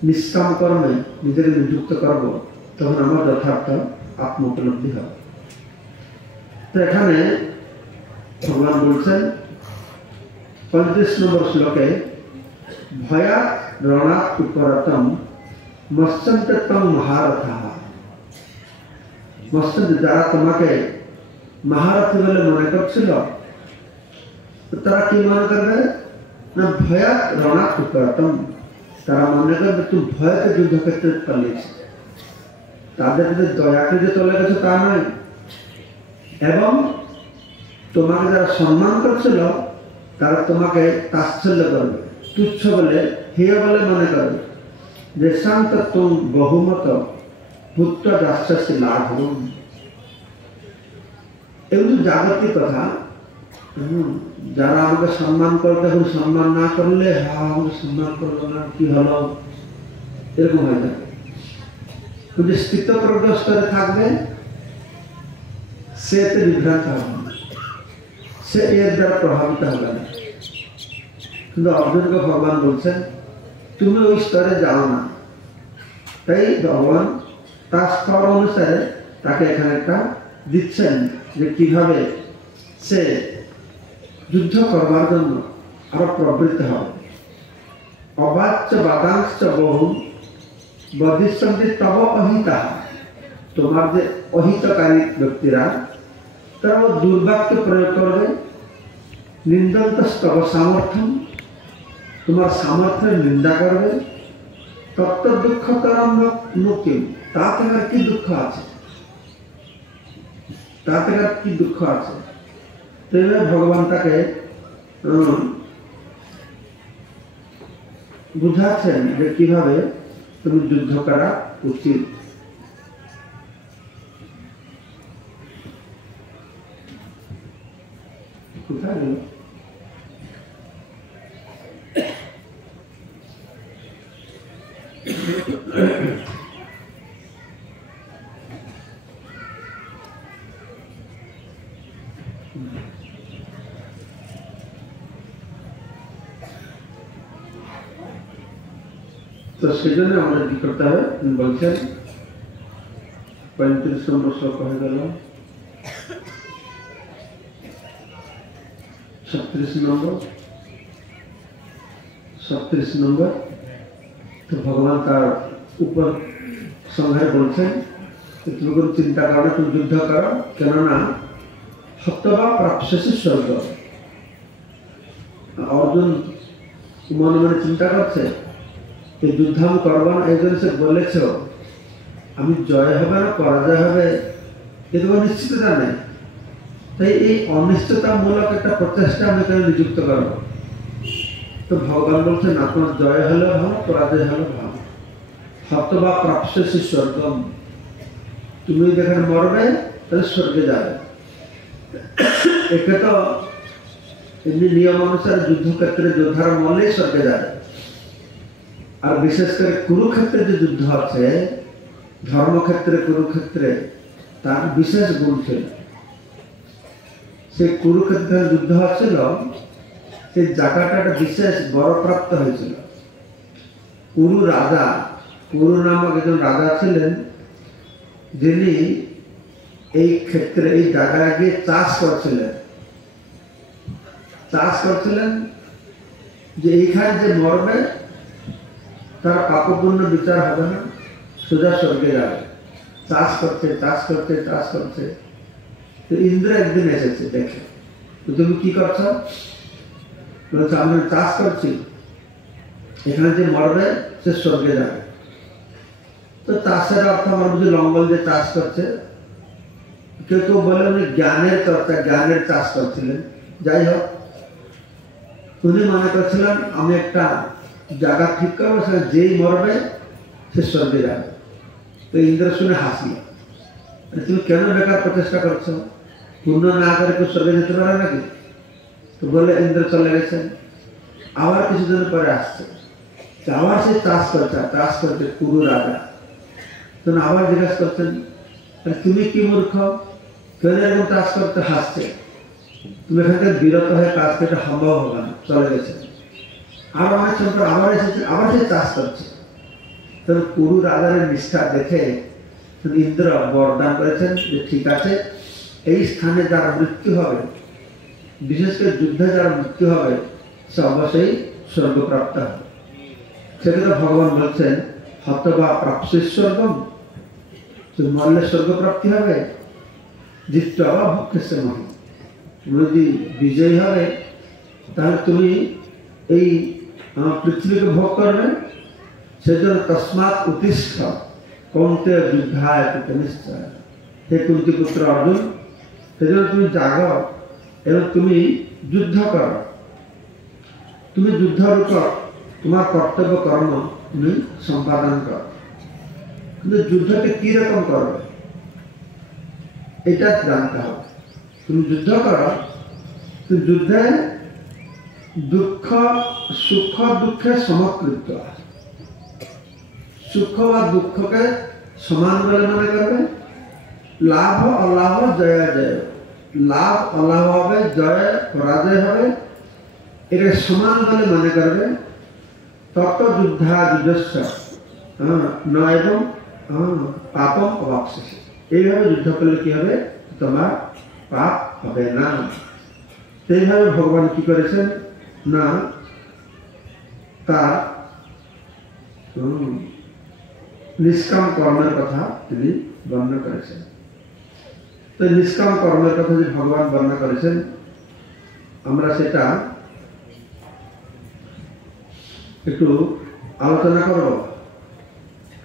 নিষ্কাম কর্মে নিজেকে নিযুক্ত করব, তখন আমার যথার্থ আত্ম উপলব্ধি হবে। তো এখানে ভগবান বলছেন 35 নম্বর শ্লোকে, ভয়াত রণাত উপরতম মৎস্যন্তে তং মহারথা। মৎস্যন্তে যারা তোমাকে মহারথী বলে মনে করছিল, তারা কি মনে করবে না, ভয়াত রণাত উপরতম, তারা মনে করবে তুমি ভয়তে যুদ্ধক্ষেত্রে পালিয়েছে। তাদের যে দয়াকে যে চলে গেছে তা নয়, এবং তোমাকে যারা সম্মান করছিল তারা তোমাকে তাচ্ছল্য করবে, তুচ্ছ বলে, হেয় বলে মনে করবে। যে শান্ত তুম বহুমত পুত্র দাস্যসী লাভ। এগুলো জাগতিক কথা। যারা আমাকে সম্মান করতে, এখন সম্মান না করলে, হ্যাঁ আমাকে সম্মান করলো না, কি হলো, এরকম হয়ে যাবে। কিন্তু স্থিতপ্রজ্ঞ স্তরে থাকবে, সে এতে বিভ্রান্ত হবে না, সে এর দ্বারা প্রভাবিত হবে না। কিন্তু অর্জুনকে ভগবান বলছেন তুমি ওই স্তরে যাও না। তাই ভগবান তার স্তর অনুসারে তাকে এখানে একটা দিচ্ছেন যে কিভাবে সে যুদ্ধ করবার জন্য আরো প্রবৃত্ত হবে। অবাচ্য বাদাংশ বহু বধিষ্যন্তি তব অহিতা। তোমার যে অহিতকারী ব্যক্তিরা, তারা দুর্বাক্য প্রয়োগ করবে। নিন্দন্ত স্তব সামর্থ্য, তোমার সামর্থ্যের নিন্দা করবে। তত্ত্ব দুঃখতরম মুক্তি, তাতে আর কি দুঃখ আছে, তাতে আর কি দুঃখ আছে। তেমনি ভগবান তাকে বুঝাচ্ছেন যে কিভাবে তুমি যুদ্ধ করা উচিত। কোথায় গেল? তো সেজন্য আমাদের কি করতে হবে বলছেন 35 নম্বর শ্লোক হয়ে গেল, 37 নম্বর। তো ভগবান তার উপর সংহারে বলছেন তুমি কোনো চিন্তা করো না, তুমি যুদ্ধ করো, কেননা সত্যবা প্রাপ্যসি স্বর্গ। অর্জুন মনে মনে চিন্তা করছে এই যুদ্ধ আমি করবো না, এই জন্য সে বলেছ আমি জয় হবে না পরাজয় হবে এ তোমার নিশ্চিততা নেই। তাই এই অনিশ্চয়তামূলক একটা প্রচেষ্টা আমি এখানে নিযুক্ত করবো। তো ভগবান বলছে না, তোমার জয় হলে ভালো, পরাজয় হলে ভালো। সত্য বা প্রাপ্যসি স্বর্গম, তুমি যেখানে মরবে তাহলে স্বর্গে যাবে। একে তো এমনি নিয়ম অনুসারে যুদ্ধক্ষেত্রে যোদ্ধারা মরলেই স্বর্গে যাবে। আর বিশেষ করে কুরুক্ষেত্রে যে যুদ্ধ আছে, ধর্মক্ষেত্রে কুরুক্ষেত্রে তার বিশেষ গুণ ছিল। সেই কুরুক্ষেত্রের যুদ্ধ হচ্ছিল, সেই জায়গাটা একটা বিশেষ বরপ্রাপ্ত হয়েছিল। কুরু রাজা, কুরু নামক একজন রাজা ছিলেন, যিনি এই ক্ষেত্রে এই জায়গায় গিয়ে চাষ করছিলেন যে এইখানে যে মরবে তার পাপপূর্ণ বিচার হবে না, সোজা স্বর্গে যাবে। চাষ করছে। তো ইন্দ্র একদিন এসেছে দেখে, তুমি কি করছো? বলছে আমি চাষ করছি, এখানে যে মরবে সে স্বর্গে যাবে। তো চাষের অর্থ আমার বুঝি লঙ্গল যে চাষ করছে, কেউ কেউ বলে উনি জ্ঞানের চর্চা, জ্ঞানের চাষ করছিলেন। যাই হোক, উনি মনে করছিলেন আমি একটা জায়গা ঠিক করবো, সেটা যেই মরবে সে স্বর্গে যাবে। তো ইন্দ্র শুনে হাসি, তুমি কেন বেকার প্রচেষ্টা করছো? পূর্ণ না করে কেউ স্বর্গে যেতে পারে নাকি? তো বলে ইন্দ্র চলে গেছেন। আবার কিছুদিন পরে আসছে, আবার সে চাষ করছে কুরু রাজা। তো আবার জিজ্ঞাসা করছেন তুমি কি মূর্খ, কেন এরকম চাষ করতে? হাসছে, তুমি এখান থেকে বিরত হয়ে কাজ করতে সম্ভব হবে না, চলে গেছে। আর অনেক সময় পর আবার এসেছে, আবার সে চাষ করছে। তবে কুরু রাজার নিষ্ঠা দেখে ইন্দ্র বরদান করেছেন যে ঠিক আছে, এই স্থানে যার মৃত্যু হবে, বিশেষ করে যুদ্ধে যার মৃত্যু হবে, সে অবশ্যই স্বর্গপ্রাপ্ত হবে। সেটা ভগবান বলছেন হতবা প্রাপ্সি স্বর্গম, মরলে স্বর্গপ্রাপ্তি হবে। জিতটা বা ভক্ষের মহি, তুমি যদি বিজয়ী হবে তাহলে তুমি এই পৃথিবীকে ভোগ করবে। সেজন্য তস্মাৎ উত্তিষ্ঠ কৌন্তেয় যুদ্ধায় নিশ্চয়, হে কুন্তি পুত্র অর্জুন, সেজন্য তুমি জাগো এবং তুমি যুদ্ধ করো। তুমি যুদ্ধরূপ তোমার কর্তব্য কর্ম তুমি সম্পাদন করো। কিন্তু যুদ্ধকে কি রকম করবে এটা জানতে হবে। তুমি যুদ্ধ করো, তুমি যুদ্ধে দুঃখ সুখ দুঃখে সমকৃত, সুখ বা দুঃখকে সমান বলে মনে করবে, লাভ অলাভ জয় জয়, লাভ অলাভ হবে, জয় পরাজয় হবে, এটা সমান বলে মনে করবে। তত যুদ্ধা যুদ্ধস্ব ন এবং পাপম অবাপসে, এইভাবে যুদ্ধ করলে কি হবে, তোমার পাপ হবে না। সেইভাবে ভগবান কি করেছেন না, তার নিষ্কাম কর্মের কথা তিনি বর্ণনা করেছেন। তো নিষ্কাম কর্মের কথা যে ভগবান বর্ণনা করেছেন, আমরা সেটা একটু আলোচনা করব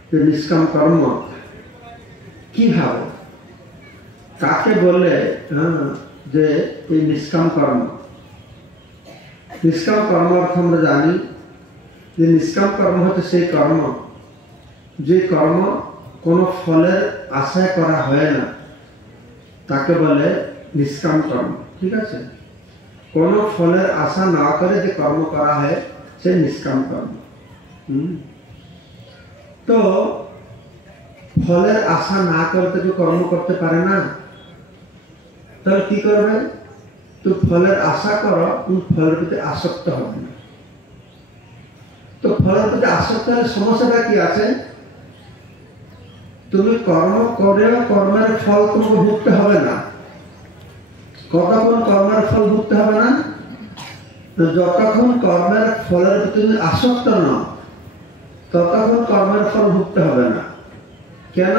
যে নিষ্কাম কর্ম কিভাবে, কাকে বলে যে এই নিষ্কাম কর্ম। নিষ্কাম কর্ম অর্থ আমরা জানি যে নিষ্কাম কর্ম হচ্ছে সেই কর্ম যে কর্ম কোনো ফলের আশায় করা হয় না, তাকে বলে নিষ্কাম কর্ম। ঠিক আছে, কোনো ফলের আশা না করে যে কর্ম করা হয় সে নিষ্কাম কর্ম। তো ফলের আশা না করতে কেউ কর্ম করতে পারে না, তাহলে কি করবে, তো ফলের আশা করো, তুমি ফলের প্রতি আসক্ত হবে না। তো ফলের প্রতি আসক্ত হলে সমস্যাটা কি আছে, তুমি কর্ম করেও কর্মের ফল তোমাকে ভুগতে হবে না। কতক্ষণ কর্মের ফল ভুগতে হবে না, যতক্ষণ কর্মের ফলের প্রতি তুমি আসক্ত নও ততক্ষণ কর্মের ফল ভুগতে হবে না। কেন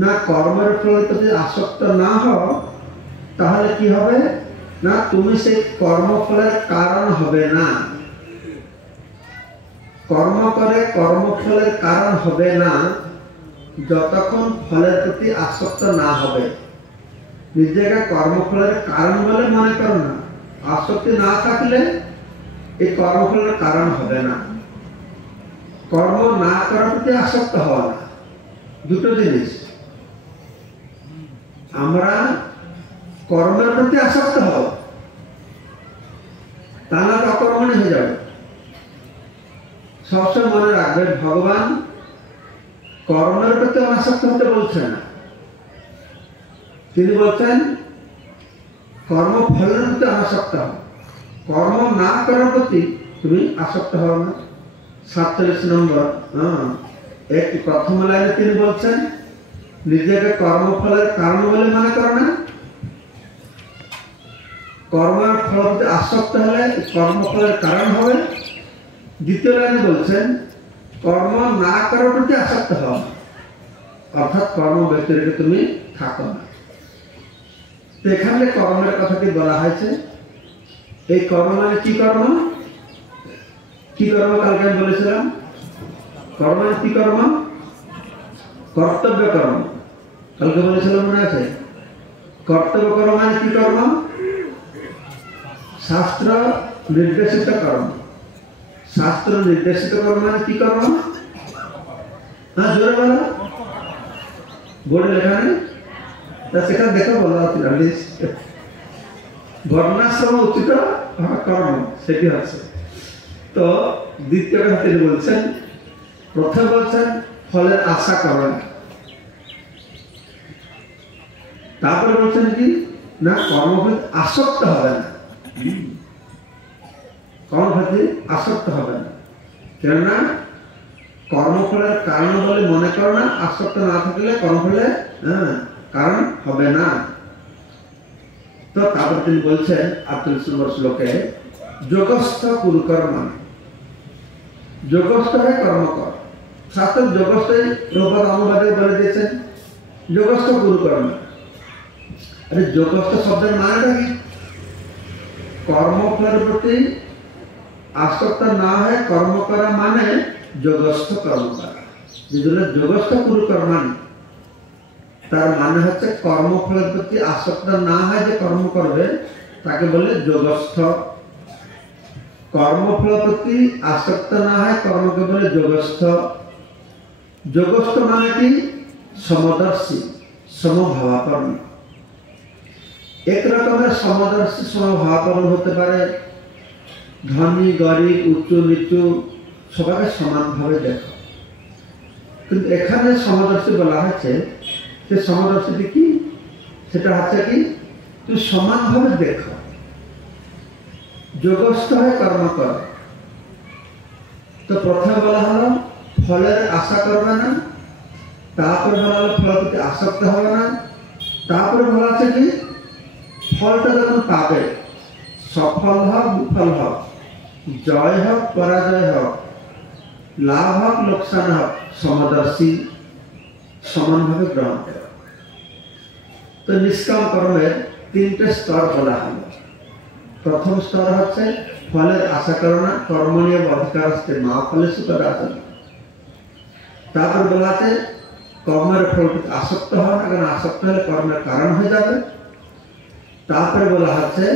না, কর্মের ফলের প্রতি আসক্ত না হও তাহলে কি হবে না, তুমি সেই কর্মফলের কারণ হবে না। কর্ম করে কর্মফলের কারণ হবে না যতক্ষণ ফলের প্রতি আসক্ত না হবে। নিজেকে কর্মফলের কারণ বলে মনে করো না, আসক্তি না থাকলে এই কর্মফলের কারণ হবে না। কর্ম না করার প্রতি আসক্ত হওয়া না, দুটো জিনিস। আমরা কর্মের প্রতি আসক্ত হব, তা না তো অকর্মণী হয়ে যাবে। সবসময় মনে রাখবে, ভগবান কর্মের প্রতি আসক্ত হতে বলছেন না, তিনি বলছেন কর্মফলের প্রতি আসক্ত হও। কর্ম না করার প্রতি তুমি আসক্ত হও না। 47 নম্বর প্রথম লাইনে তিনি বলছেন নিজেকে কর্মফলের কারণ বলে মনে করো না। কর্মের ফল প্রতি আসক্ত হলে কর্মফলের কারণ হবে। দ্বিতীয় লাইনে বলছেন কর্ম না করার প্রতি আসক্ত হও, অর্থাৎ কর্ম ব্যক্তি রেখে তুমি থাকো না। এখানে কর্মের কথাটি বলা হয়েছে। এই কর্ম মানে কি কর্ম, কি কর্ম কালকে আমি বলেছিলাম, কর্ম মানে কি কর্ম, কর্তব্য কর্ম। কালকে বলেছিলাম মনে আছে, কর্তব্য কর্ম মানে কি কর্ম, শাস্ত্র নির্দেশিত কর্ম। শাস্ত্র নির্দেশিত কর্ম মানে কি কর্ম, হ্যাঁ জোরে বলো, বোর্ডে লেখা নেই, তা সেখানে দেখো বলা হচ্ছিল বর্ণাশ্রম উচিত কর্ম, সেটি হচ্ছে। তো দ্বিতীয় কথা তিনি বলছেন, প্রথমে বলছেন ফলের আশা করেন, তারপরে বলছেন কি না কর্মফলে আসক্ত হবে না, কর্মফলে আসক্ত হবে না। কেননা কর্মফলের কারণ বলে মনে করো না, আসক্ত না থাকলে কর্মফলে কারণ হবে না। তো তারপর তিনি বলছেন 38 নম্বর শ্লোকে, যোগস্থ কুরুকর্ম, যোগস্থ হয় কর্ম কর। শাস্ত্র যোগস্থ প্রভুপাদ অনুবাদে বলে দিয়েছেন যোগস্থ কুরুকর্ম। আরে যোগস্থ শব্দের মানেটা কি? কর্মফলের প্রতি আসক্ত না হয়ে কর্ম করা মানে যোগস্থ কর্ম করা। যেগুলো যোগস্থ কুরুকর্মাণি, তার মানে হচ্ছে কর্মফলের প্রতি আসক্ত না হয় যে কর্ম করবে তাকে বলে যোগস্থ। কর্মফলের প্রতি আসক্ত না হয় কর্মকে বলে যোগস্থ। যোগস্থ মানে কি? সমদর্শী, সমভাবাপন্ন। এক রকমের সমদর্শী সমভাবাপন্ন হতে পারে, ধনী গরিব উচ্চ নিচু সবাইকে সমানভাবে দেখো। কিন্তু এখানে সমদর্শী বলা হয়েছে, সে সমদর্শীটি কি? সেটা হচ্ছে কি তুই সমানভাবে দেখো, যোগস্থ হয়ে কর্ম কর। তো প্রথমে বলা হলো ফলের আশা করবে না, তারপরে বলা হলো ফলের প্রতি আসক্ত হবে না, তারপরে বলা আছে কি ফলটা যখন পাবে, সফল হোক বিফল হোক, জয় হোক পরাজয় হোক, লাভ হোক লোকসান হোক, সমদর্শী সমানভাবে গ্রহণ করে। তো নিষ্কাম কর্মের তিনটে স্তর বলা হলো। প্রথম স্তর হচ্ছে ফলের আশা করো না, কর্মণীয় অধিকার আসতে মা ফলে সুতরাং আসে। তারপর বলা আছে কর্মের ফল আসক্ত হয় না, কারণ আসক্ত হলে কর্মের কারণ হয়ে যাবে। তারপরে বলা হচ্ছে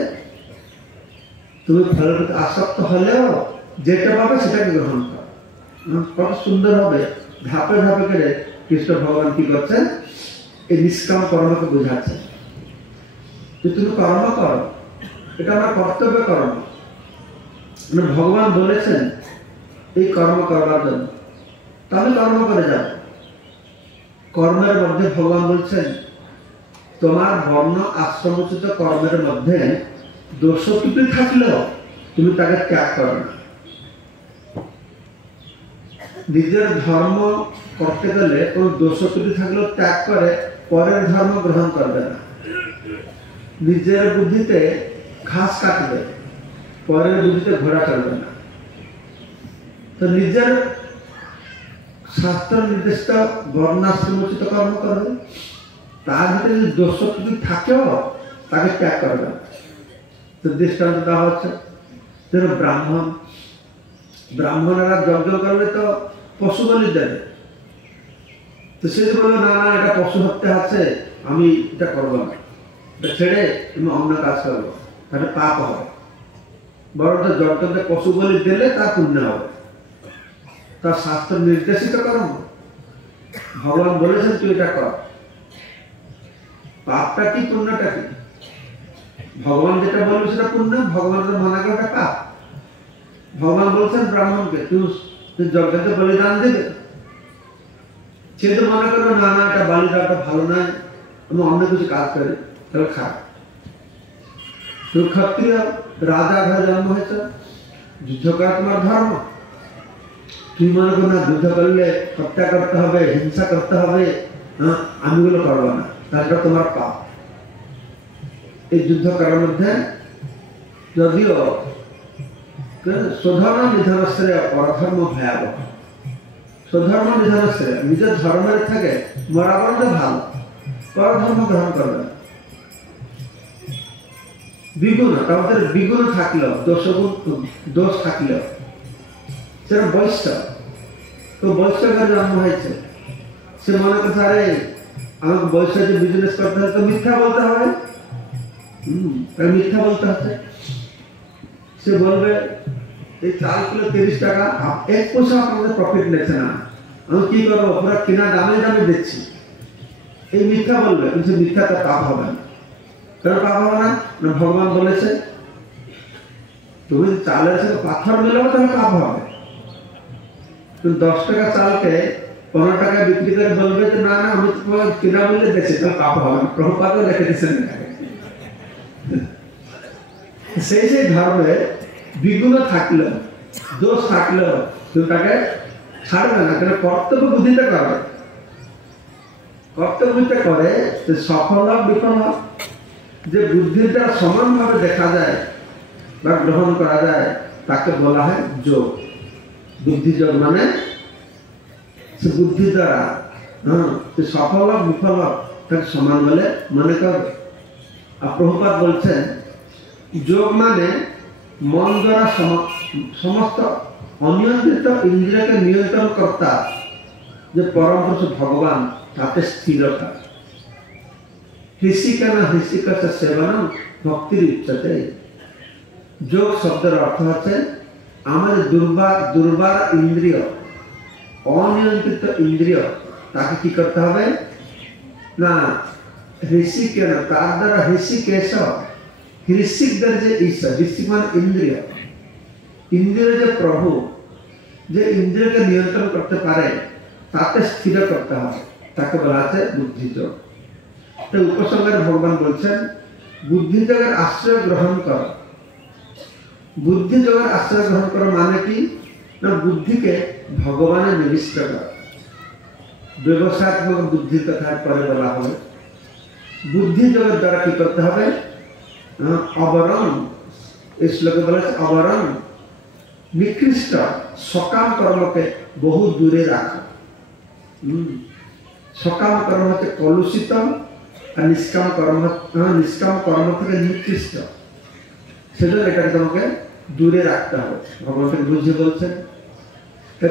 তুমি ফলের প্রতি আসক্ত হলেও যেটা পাবে সেটাকে গ্রহণ করো। কত সুন্দর হবে ধাপে ধাপে করে কৃষ্ণ ভগবান কি করছেন, এই নিষ্কাম কর্মকে বোঝাচ্ছে যে তুমি কর্ম করো, এটা আমার কর্তব্য কর্ম। মানে ভগবান বলেছেন এই কর্ম করবার জন্য, তাহলে কর্ম করে যাও। কর্মের মধ্যে ভগবান বলছেন তোমার বর্ণ আশ্রমোচিত কর্মের মধ্যে দোষ ত্রুটি থাকলেও তুমি তাকে ত্যাগ করো না। নিজের ধর্ম করতে গেলে কোন দোষ ত্রুটি থাকলেও ত্যাগ করে পরের ধর্ম গ্রহণ করবে না। নিজের বুদ্ধিতে ঘাস কাটবে, পরের বুদ্ধিতে ঘোড়া চলবে না। তো নিজের শাস্ত্র নির্দিষ্ট বর্ণাশ্রমোচিত কর্ম করবে, তার ভিতরে যদি দোষ ত্রুটি থাকেও তাকে ত্যাগ করবে না। তো দৃষ্টান্ত দেওয়া হচ্ছে যেন ব্রাহ্মণেরা যজ্ঞ করলে তো পশু বলি দেবে। তো সে যে বলবে না না এটা পশু হত্যা আছে, আমি এটা করবো না, এটা ছেড়ে আমি অন্য কাজ করবো, তাহলে পাপ হবে। বরং যজ্ঞতে পশু বলি দিলে তার পুণ্য হবে, তার শাস্ত্র নির্দেশিত কর্ম। ভগবান বলেছেন তুই এটা কর। পাপটা কি পুণ্যটা কি? ভগবান যেটা বলবে সেটা পুণ্য, ভগবানের মানা করাটা পাপ। ভগবান বলছেন ব্রাহ্মণকে তুই যজ্ঞতে বলিদান দেবে, সে তো মনে করবে না না এটা বলিদানটা ভালো নয়, আমি অন্য কিছু কাজ করি, তাহলে খারাপ। তুই ক্ষত্রিয়, রাজা ঘরে জন্ম হয়েছে, যুদ্ধ করা তোমার ধর্ম। তুই মনে কর না যুদ্ধ করলে হত্যা করতে হবে, হিংসা করতে হবে, আমি গুলো করবো না, তাহলে তোমার পাপ। এই যুদ্ধ করার মধ্যে যদিও স্বধর্ম নিধন শ্রেয় পরধর্ম ভয়াবহ। স্বধর্ম নিধন শ্রেয়, নিজের ধর্মের থেকে মরা বন্ধ ভালো, পরধর্ম গ্রহণ করবে না। বিগুণ, তাদের বিগুণ থাকলেও দোষ থাকলেও, সেটা বৈশ্য, তো বৈশ্য ঘরে জন্ম হয়েছে, সে মনে করছে আরে আমাকে বৈশ্য যে বিজনেস করতে হবে তো মিথ্যা বলতে হবে, মিথ্যা বলতে হচ্ছে। সে বলবে এই 4 কিলো 30 টাকা, 1 পয়সা আপনাদের প্রফিট নিচ্ছে না, আমি কি করবো, পুরো কিনা দামে দিচ্ছি, এই মিথ্যা বলবে। কিন্তু মিথ্যা তার পাপ হবে না। কেন পাপ হবে না? ভগবান বলেছে তুমি চালের সাথে পাথর মেলাবো তাহলে পাপ হবে। তুমি 10 টাকা চালকে 15 টাকায় বিক্রি করে বলবে যে না না আমি তোমার কিনা মূল্যে দিচ্ছি, তাহলে পাপ হবে না। প্রভুপাদও রেখে দিচ্ছেন। সেই ধর্মে বিগুণ থাকলেও দোষ থাকলেও তুমি তাকে ছাড়বে না, কেন কর্তব্য বুদ্ধিতে করবে। কর্তব্য বুদ্ধিতে করে সফল হোক বিফল হোক, যে বুদ্ধির দ্বারা সমানভাবে দেখা যায় বা গ্রহণ করা যায় তাকে বলা হয় যোগ। বুদ্ধি যোগ মানে সে বুদ্ধি দ্বারা সফল হোক বিফল হোক তাকে সমান বলে মনে করবে। আর প্রভুপাদ বলছেন যোগ মানে মন দ্বারা সমস্ত অনিয়ন্ত্রিত ইন্দ্রিয়কে নিয়ন্ত্রণ কর্তা যে পরম পুরুষ ভগবান তাতে স্থিরতা। হৃষিকেন হৃষিকস্য সেবনম ভক্তির উচ্চতে। যোগ শব্দের অর্থ হচ্ছে আমাদের দুর্বার ইন্দ্রিয়, অনিয়ন্ত্রিত ইন্দ্রিয় তাকে কি করতে হবে না হৃষিকেন, তার দ্বারা হৃষিকেশ, হৃষিকদের যে ঈশ্বর, হৃষিক মানে ইন্দ্রিয়, ইন্দ্রিয় যে প্রভু যে ইন্দ্রিয়কে নিয়ন্ত্রণ করতে পারে তাতে স্থির করতে হবে, তাকে বলা আছে বুদ্ধিযোগ। তো উপসংহারে ভগবান বলছেন বুদ্ধিযোগের আশ্রয় গ্রহণ কর। বুদ্ধিযোগের আশ্রয় গ্রহণ করা মানে কি না বুদ্ধিকে ভগবানে নিবিষ্ট করা। ব্যবসাত্মক বুদ্ধির কথা পরে বলা হবে। বুদ্ধিযোগের দ্বারা কি করতে হবে অবরণ, এই শ্লোকে বলা আছে অবরণ নিকৃষ্ট সকাম কর্মকে বহু দূরে রাখো। সকাম কর্ম হচ্ছে কলুষিত আর নিষ্কাম কর্ম থেকে নিকৃষ্ট, সেজন্য এটাকে তোমাকে দূরে রাখতে হবে। ভগবান বুঝিয়ে বলছেন।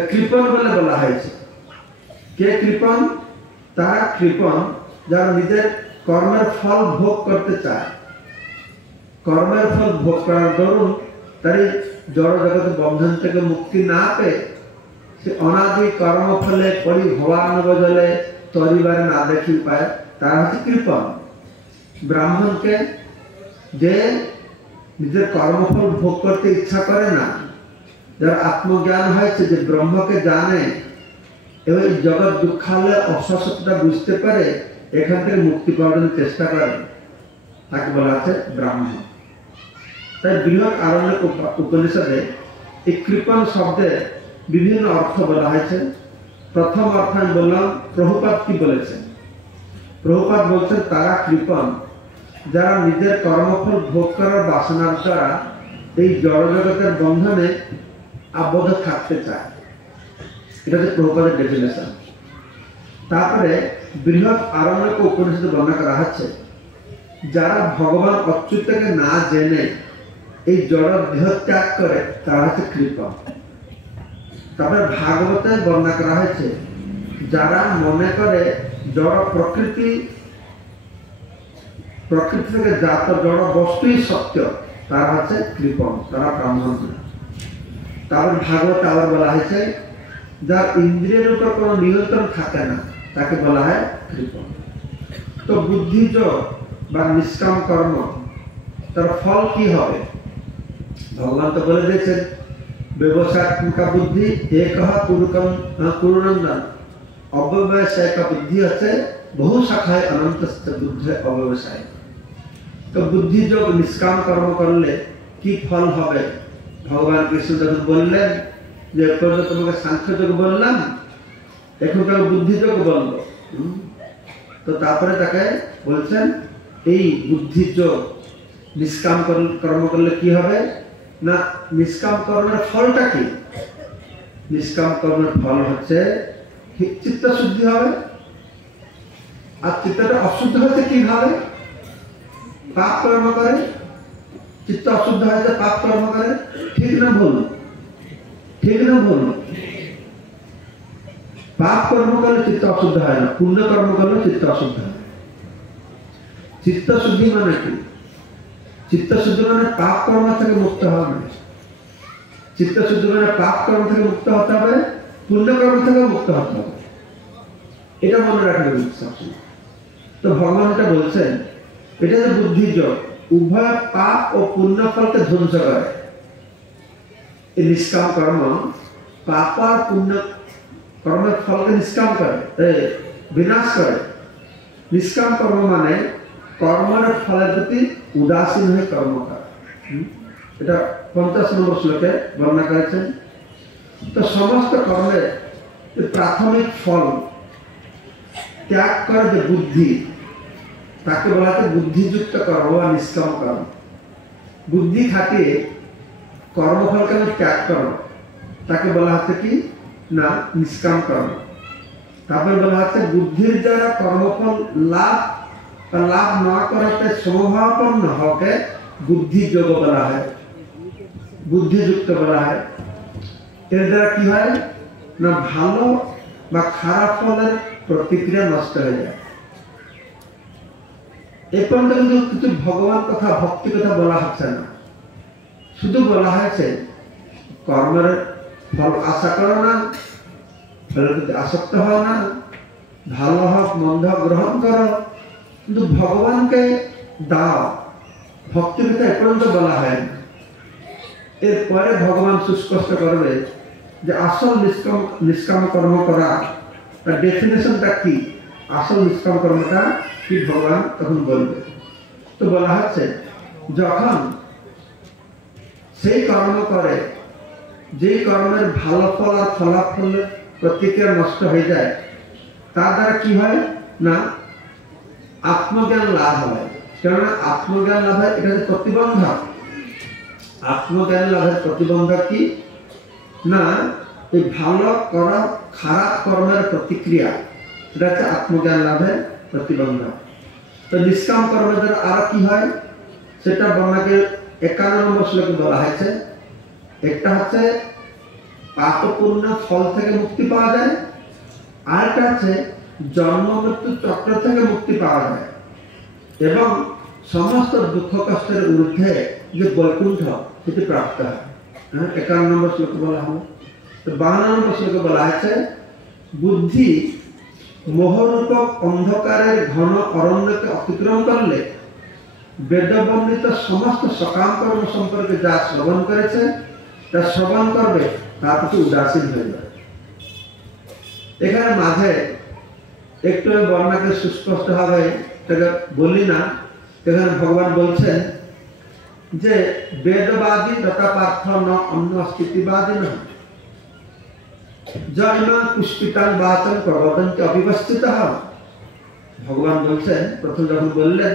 কৃপণ বলে বলা হয়েছে। কে কৃপণ? তারা কৃপণ যারা নিজের কর্মের ফল ভোগ করতে চায়। কর্মের ফল ভোগ করার দরুন তাই জড় জগতের বন্ধন থেকে মুক্তি না পেয়ে সে অনাদি কর্ম ফলে পরি ভবানব জলে তরিবার না দেখি পায়, তারা হচ্ছে কৃপণ। ব্রাহ্মণকে যে নিজের কর্মফল ভোগ করতে ইচ্ছা করে না, যার আত্মজ্ঞান হয়েছে, যে ব্রহ্মকে জানে এবং জগৎ দুঃখালয় অসত্যটা বুঝতে পারে, এখান থেকে মুক্তি পাওয়ার চেষ্টা করে, তাকে বলা আছে ব্রাহ্মণ। তাই বৃহৎ আরণ্যক উপনিষদে এই কৃপণ শব্দের বিভিন্ন অর্থ বলা হয়েছে। প্রথম অর্থ আমি বললাম প্রভুপাদ কি বলেছেন। প্রভুপাদ বলছেন তারা কৃপণ যারা নিজের কর্মফল ভোগ করার বাসনার দ্বারা এই জড়জগতের বন্ধনে আবদ্ধ থাকতে চায়। এটা হচ্ছে প্রভুপাদের ডেফিনেশন। তারপরে বৃহৎ আরণ্যক উপনিষদে বর্ণনা করা হচ্ছে যারা ভগবান অচ্যুতকে না জেনে এই জড় দেহ ত্যাগ করে তারা হচ্ছে কৃপণ। তারপরে ভাগবতে বর্ণনা করা হয়েছে যারা মনে করে জড় প্রকৃতি থেকে জাত জড় বস্তুই সত্য, তারা হচ্ছে কৃপণ, তারা ব্রাহ্মণ। তারপর ভাগবত আবার বলা হয়েছে যার ইন্দ্রিয়ের উপর কোনো নিয়ন্ত্রণ থাকে না তাকে বলা হয় কৃপণ। তো বুদ্ধিযোগ বা নিষ্কাম কর্ম তার ফল কি হবে? ভগবান তো বলে দিয়েছেন ব্যবসায়িকা বুদ্ধি এক কুরুনন্দন, অব্যবসায়িকা বুদ্ধি হচ্ছে বহু শাখায় অনন্ত বুদ্ধি অব্যবসায়। তো বুদ্ধিযোগ নিষ্কাম কর্ম করলে কি ফল হবে? ভগবান কৃষ্ণ যখন বললেন যে তোমাকে সাংখ্যযোগ বললাম, এখন তাকে বুদ্ধিযোগ বলল। তো তারপরে তাকে বলছেন এই বুদ্ধিযোগ নিষ্কাম কর্ম করলে কি হবে না নিষ্কাম কর্মের ফলটা কি? নিষ্কাম কর্মের ফল হচ্ছে চিত্ত শুদ্ধি হবে। আর চিত্তটা অশুদ্ধ হচ্ছে কিভাবে? পাপ কর্ম করে চিত্ত অশুদ্ধ হয়েছে, পাপ কর্ম করে। ঠিক না ভুল? ঠিক না ভুল? পাপ কর্ম করলে চিত্ত অশুদ্ধ হয় না, পুণ্য কর্ম করলে চিত্ত অশুদ্ধ হয়। চিত্ত শুদ্ধি মানে কি? চিত্ত শুদ্ধি মানে পাপ কর্ম থেকে মুক্ত হওয়া নয়। চিত্ত শুদ্ধি মানে পাপ কর্ম থেকে মুক্ত হতে হবে, পুণ্য কর্ম থেকে মুক্ত হতে হবে। এটা মনে রাখলে বুঝতে। তো ভগবান এটা বলছেন এটা যে বুদ্ধিযোগ উভয় পাপ ও পুণ্য ফলকে ধ্বংস করে। এই নিষ্কাম কর্ম পাপ আর পুণ্য কর্মের ফলকে নিষ্কাম করে, বিনাশ করে। নিষ্কাম কর্ম মানে কর্মের ফলের প্রতি উদাসীন হয়ে কর্ম করা। এটা 50 নম্বর শ্লোকে বর্ণনা করেছেন। তো সমস্ত কর্মে প্রাথমিক ফল ত্যাগ করে যে বুদ্ধি, তাকে বলা হচ্ছে বুদ্ধিযুক্ত কর্ম বা নিষ্কাম কর্ম। বুদ্ধি খাটিয়ে কর্মফলকে আমি ত্যাগ করো, তাকে বলা হচ্ছে কি না নিষ্কাম কর্ম। তারপরে বলা হচ্ছে বুদ্ধির দ্বারা কর্মফল লাভ বা লাভ না করাতে সমভাবাপন্ন হকে বুদ্ধিযোগ বলা হয়, বুদ্ধিযুক্ত বলা হয়। এর দ্বারা কি হয় না ভালো বা খারাপ ফলের প্রতিক্রিয়া নষ্ট হয়ে যায়। এ পর্যন্ত কিন্তু কিছু ভগবান কথা ভক্তি কথা বলা হচ্ছে না, শুধু বলা হয়েছে কর্মের ফল আশা করো না, ফলের প্রতি আসক্ত হও না, ভালো হোক মন্দ গ্রহণ করো, কিন্তু ভগবানকে দাও। ভক্তির কথা এ পর্যন্ত বলা হয় না। এরপরে ভগবান সুস্পষ্ট করবে যে আসল নিষ্কাম কর্ম করা তার ডেফিনেশনটা কি, আসল নিষ্কাম কর্মটা কি ভগবান তখন বলবে। তো বলা হচ্ছে যখন সেই কর্ম করে যে কর্মের ভালো ফল আর ফলাফল প্রতিক্রিয়া নষ্ট হয়ে যায়, তার দ্বারা কি হয় না আত্মজ্ঞান লাভ হয়। কেননা আত্মজ্ঞান লাভ হয়, এটা প্রতিবন্ধক। আত্মজ্ঞান লাভের প্রতিবন্ধক কি না এই ভালো করা খারাপ কর্মের প্রতিক্রিয়া, এটা হচ্ছে আত্মজ্ঞান লাভের প্রতিবন্ধক। তো নিষ্কাম কর্মের দ্বারা আর কি হয় সেটা বর্ণাকে 51 নম্বর শ্লোকে বলা হয়েছে। একটা হচ্ছে পাপপূর্ণ ফল থেকে মুক্তি পাওয়া যায়, আর একটা হচ্ছে জন্ম মৃত্যু চক্র থেকে মুক্তি পাওয়া যায় এবং সমস্ত দুঃখ কষ্টের ঊর্ধ্বে যে বৈকুণ্ঠ সেটি প্রাপ্ত হয়। 51 নম্বর শ্লোকে বলা হবে। তো 52 নম্বর শ্লোকে বলা হয়েছে বুদ্ধি মোহরূপক অন্ধকারের ঘন অরণ্যকে অতিক্রম করলে বেদবর্ণিত সমস্ত সকাম কর্ম সম্পর্কে যা শ্রবণ করেছে তা শ্রবণ করবে, তার প্রতি উদাসীন হয়ে যাবে। এখানে মাঝে একটু বর্ণাকে সুস্পষ্ট ভাবে বলি না, এখানে ভগবান বলছেন যে বেদবাদী তথা পার্থ ন অন্য স্থিতিবাদী না জয়মান পুষ্পিতান বাচন প্রবদন্তি অবিবস্থিত। ভগবান বলছেন প্রথম যখন বললেন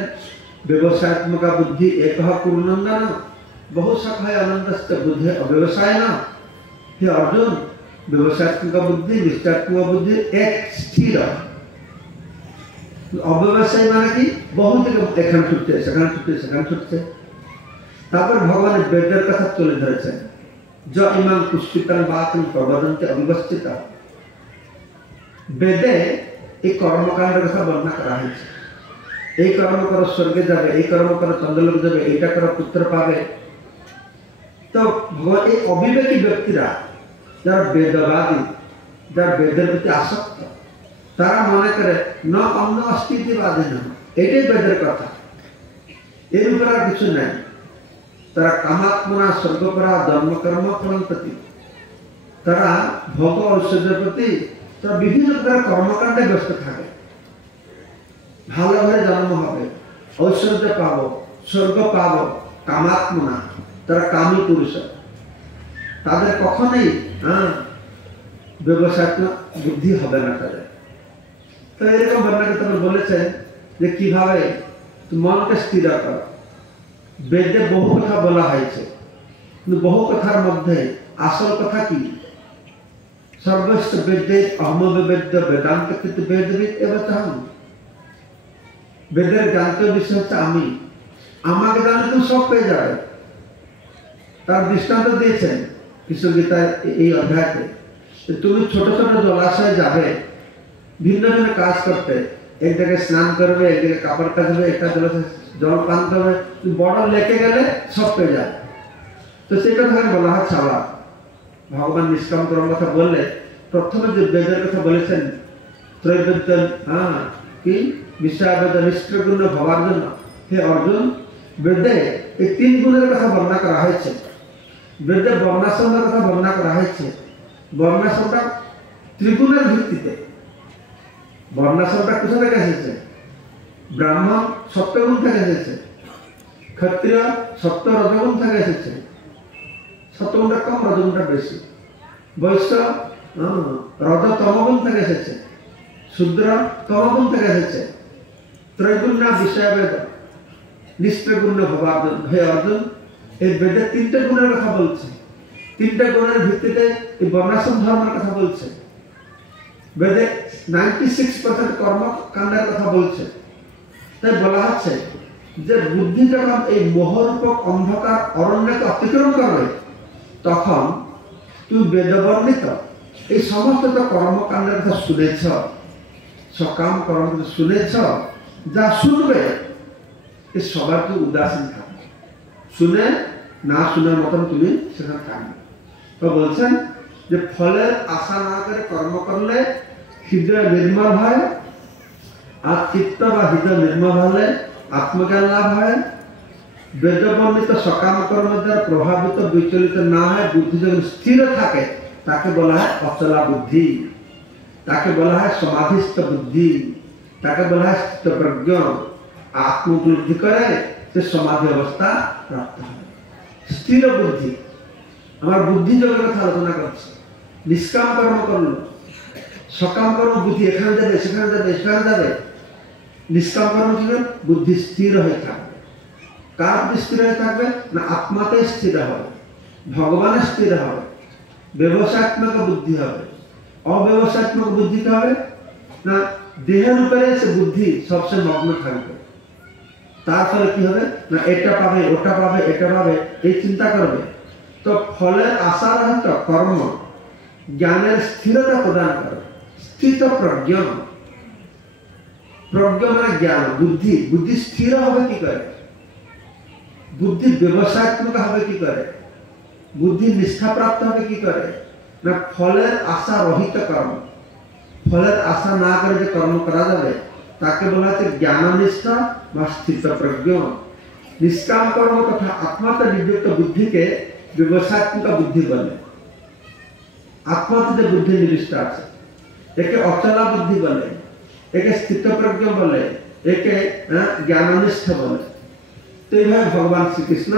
ব্যবসায়াত্মকা বুদ্ধি এক পূর্ণন্দন বহু সখায় আনন্দস্ত বুদ্ধি অব্যবসায় না। হে অর্জুন, ব্যবসায়াত্মক বুদ্ধি নিশ্চয়াত্মক বুদ্ধি এক স্থির, অব্যবসায়ী মানে কি বহু দিকে এখানে ছুটছে সেখানে ছুটছে সেখানে ছুটছে। তারপর ভগবান বেদের কথা তুলে ধরেছেন য ইমাং পুষ্পিতান বাচন প্রবদন্তি অবিবস্থিত। বেদে এই কর্মকাণ্ডের কথা বর্ণনা করা হয়েছে। এই কর্ম করো স্বর্গে যাবে, এই কর্ম করো চন্দ্রলোক যাবে, এইটা করো পুত্র পাবে। তো ভগবান এই অবিবেকী ব্যক্তিরা যারা বেদবাদী, যারা বেদের প্রতি আসক্ত, তারা মনে করে ন অন্য অস্তিত্ববাদী না, এটাই বেদের কথা, এর উপর আর কিছু নাই। তারা কামাত্মনা স্বর্গপরা জন্মকর্ম ফলন প্রতি, তারা ভোগ ঐশ্বর্যের প্রতি তারা বিভিন্ন প্রকার কর্মকাণ্ডে ব্যস্ত থাকে। ভালো ঘরে জন্ম হবে, ঐশ্বর্য পাবো, স্বর্গ পাবো, কামাত্মনা, তারা কামী পুরুষ, তাদের কখনোই ব্যবসায়িক বুদ্ধি হবে না তাদের। তো এরকম বর্ণাকে তখন বলেছেন যে কিভাবে মনকে স্থির কর। বেদে বহু কথা বলা হয়েছে, কিন্তু বহু কথার মধ্যে আসল কথা কি? সর্বস্ব বেদে অহমবেদ্য বেদান্ত কিন্তু বেদবিদ এবতাম। বেদের জানতে বিষয় হচ্ছে আমি, আমাকে জানলে তুমি সব পেয়ে যাবে। তার দৃষ্টান্ত দিয়েছেন কৃষ্ণ গীতায় এই অধ্যায়তে। তুমি ছোট ছোট জলাশয়ে যাবে ভিন্ন ভিন্ন কাজ করতে, এক জায়গায় স্নান করবে, এক জায়গায় কাপড় কাচবে, একটা জলাশয়ে জল পান করবে, বড় লেকে গেলে সব পেয়ে যাবে। তো সেটা ধরে বলা হচ্ছে আবার ভগবান নিষ্কাম কর্ম কথা বললে প্রথমে যে বেদের কথা বলেছেন ত্রৈবেদ্য কি বিশ্বাবেদ নিষ্ঠগুণ হওয়ার জন্য। হে অর্জুন, বেদে এই 3 গুণের কথা বর্ণনা করা হয়েছে। বেদে বর্ণাশ্রমের কথা বর্ণনা করা হয়েছে। বর্ণাশ্রমটা ত্রিগুণের ভিত্তিতে। বর্ণাশ্রমটা কোথা থেকে এসেছে? ব্রাহ্মণ সত্যগুণ থেকে এসেছে, ক্ষত্রিয় সত্য রজগুণ থেকে এসেছে। সত্যগুণটা কম, রজগুণটা বেশি। বৈশ্য রজ তমগুণ থেকে এসেছে, শূদ্র তমগুণ থেকে এসেছে। ত্রৈগুণ্য বিষয় বেদ, নিস্ত্রগুণ্য ভবার্জুন। হে অর্জুন, এই বেদে তিনটে গুণের কথা বলছে, তিনটে গুণের ভিত্তিতে এই বর্ণাশ্রম ধর্মের কথা বলছে। বেদে 96% কর্মকাণ্ডের কথা বলছে। তাই বলা হচ্ছে যে বুদ্ধি যখন এই মোহরূপক অন্ধকার অরণ্যকে অতিক্রম করবে, তখন তুই বেদবর্ণিত এই সমস্ত কর্মকাণ্ডের কথা শুনেছ, সকাম কর্ম শুনেছ, যা শুনবে এ সবার তুই উদাসীন থাকবে, শুনে না শোনার মতন তুমি সেখানে থাকবে। তো বলছেন যে ফলের আশা না করে কর্ম করলে হৃদয় নির্মল হয়, আর চিত্ত বা হৃদয় নির্মল হলে আত্মজ্ঞান লাভ হয়। বেদবর্ণিত সকাম কর্ম দ্বারা প্রভাবিত বিচলিত না হয়, বুদ্ধি যখন স্থির থাকে তাকে বলা হয় অচলা বুদ্ধি, তাকে বলা হয় সমাধিস্থ বুদ্ধি, তাকে বলা হয় স্থিতপ্রজ্ঞ। আত্মোপলব্ধি করে সে সমাধি অবস্থা প্রাপ্ত হয়। স্থির বুদ্ধি, আমার বুদ্ধি জগতের কথা আলোচনা করছে। নিষ্কাম কর্ম করলো, সকাম কর্ম বুদ্ধি এখানে যাবে সেখানে যাবে সেখানে যাবে। নিষ্কাম কর্ম ছিল বুদ্ধি স্থির হয়ে থাকবে। কার বুদ্ধি স্থির হয়ে থাকবে না? আত্মাতে স্থির হবে, ভগবানে স্থির হবে, ব্যবসাত্মক বুদ্ধি হবে। অব্যবসাত্মক বুদ্ধি হবে না? দেহের উপরে সে বুদ্ধি সবসময় মগ্ন থাকবে। তার ফলে কি হবে না? এটা পাবে ওটা পাবে এটা পাবে এই চিন্তা করবে। তো ফলের আশা রহিত কর্ম জ্ঞানের স্থিরতা প্রদান করে। স্থিত প্রজ্ঞ, প্রজ্ঞ মানে জ্ঞান, বুদ্ধি। বুদ্ধি স্থির হবে কি করে? বুদ্ধি ব্যবসায়ত্মক হবে কি করে? বুদ্ধি নিষ্ঠাপ্রাপ্ত হবে কি করে না? ফলের আশা রহিত কর্ম। ফলের আশা না করে যে কর্ম করা যাবে তাকে বলা হচ্ছে জ্ঞাননিষ্ঠা বা স্থিতপ্রজ্ঞ। নিষ্কাম কর্ম তথা আত্মাতে নিযুক্ত বুদ্ধিকে ব্যবসায়ত্মক বুদ্ধি বলে। আত্মাতে যে বুদ্ধি নিবিষ্ট আছে একে অচলা বুদ্ধি বলে, একে স্থিতপ্রজ্ঞ বলে, একে জ্ঞাননিষ্ঠ বলে। তো এইভাবে ভগবান শ্রীকৃষ্ণ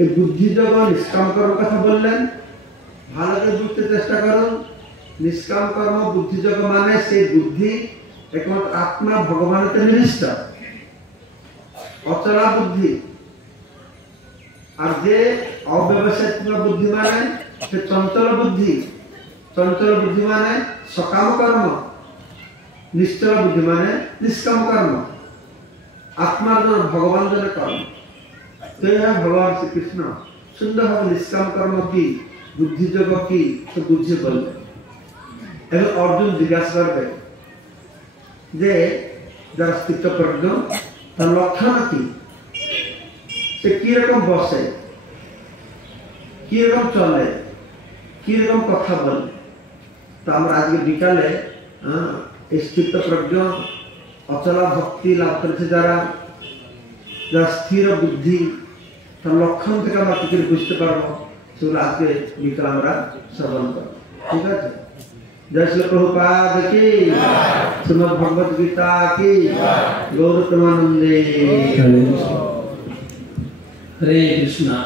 এই বুদ্ধিযোগ নিষ্কাম কর্ম কথা বললেন। ভালো করে বুঝতে চেষ্টা করুন। নিষ্কাম কর্ম বুদ্ধিযোগ মানে সেই বুদ্ধি একমাত্র আত্মা ভগবানেতে নিবিষ্ট, অচলা বুদ্ধি। আর যে অব্যবসায়িক বুদ্ধি মানে সে চঞ্চল বুদ্ধি। চঞ্চল বুদ্ধি মানে সকাম কর্ম, নিশ্চল বুদ্ধি মানে নিষ্কাম কর্ম, আত্মার জন্য ভগবান জন্য কর্ম। তো ভগবান শ্রীকৃষ্ণ সুন্দরভাবে নিষ্কাম কর্ম কি, বুদ্ধিযোগ কি তো বুঝিয়ে বললেন। এখন অর্জুন জিজ্ঞাসা করবে যে যারা স্থিতপ্রজ্ঞ তার লক্ষণ কি, সে কিরকম বসে, কিরকম চলে, কিরকম কথা বলে। তো আমরা আজকে বিকালে স্থিতপ্রজ্ঞ অচলা ভক্তি লাভ করেছে যারা, যারা স্থির বুদ্ধি, তার লক্ষণ থেকে আমরা কি করে বুঝতে পারবো সেগুলো আজকে বিকাল আমরা শ্রবণ করবো। ঠিক আছে? जय श्री प्रभुपाद की, श्रीमद् भगवद गीता की, गौर प्रेमानंदे। हरे कृष्णा।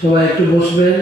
সবাই একটু বসবেন।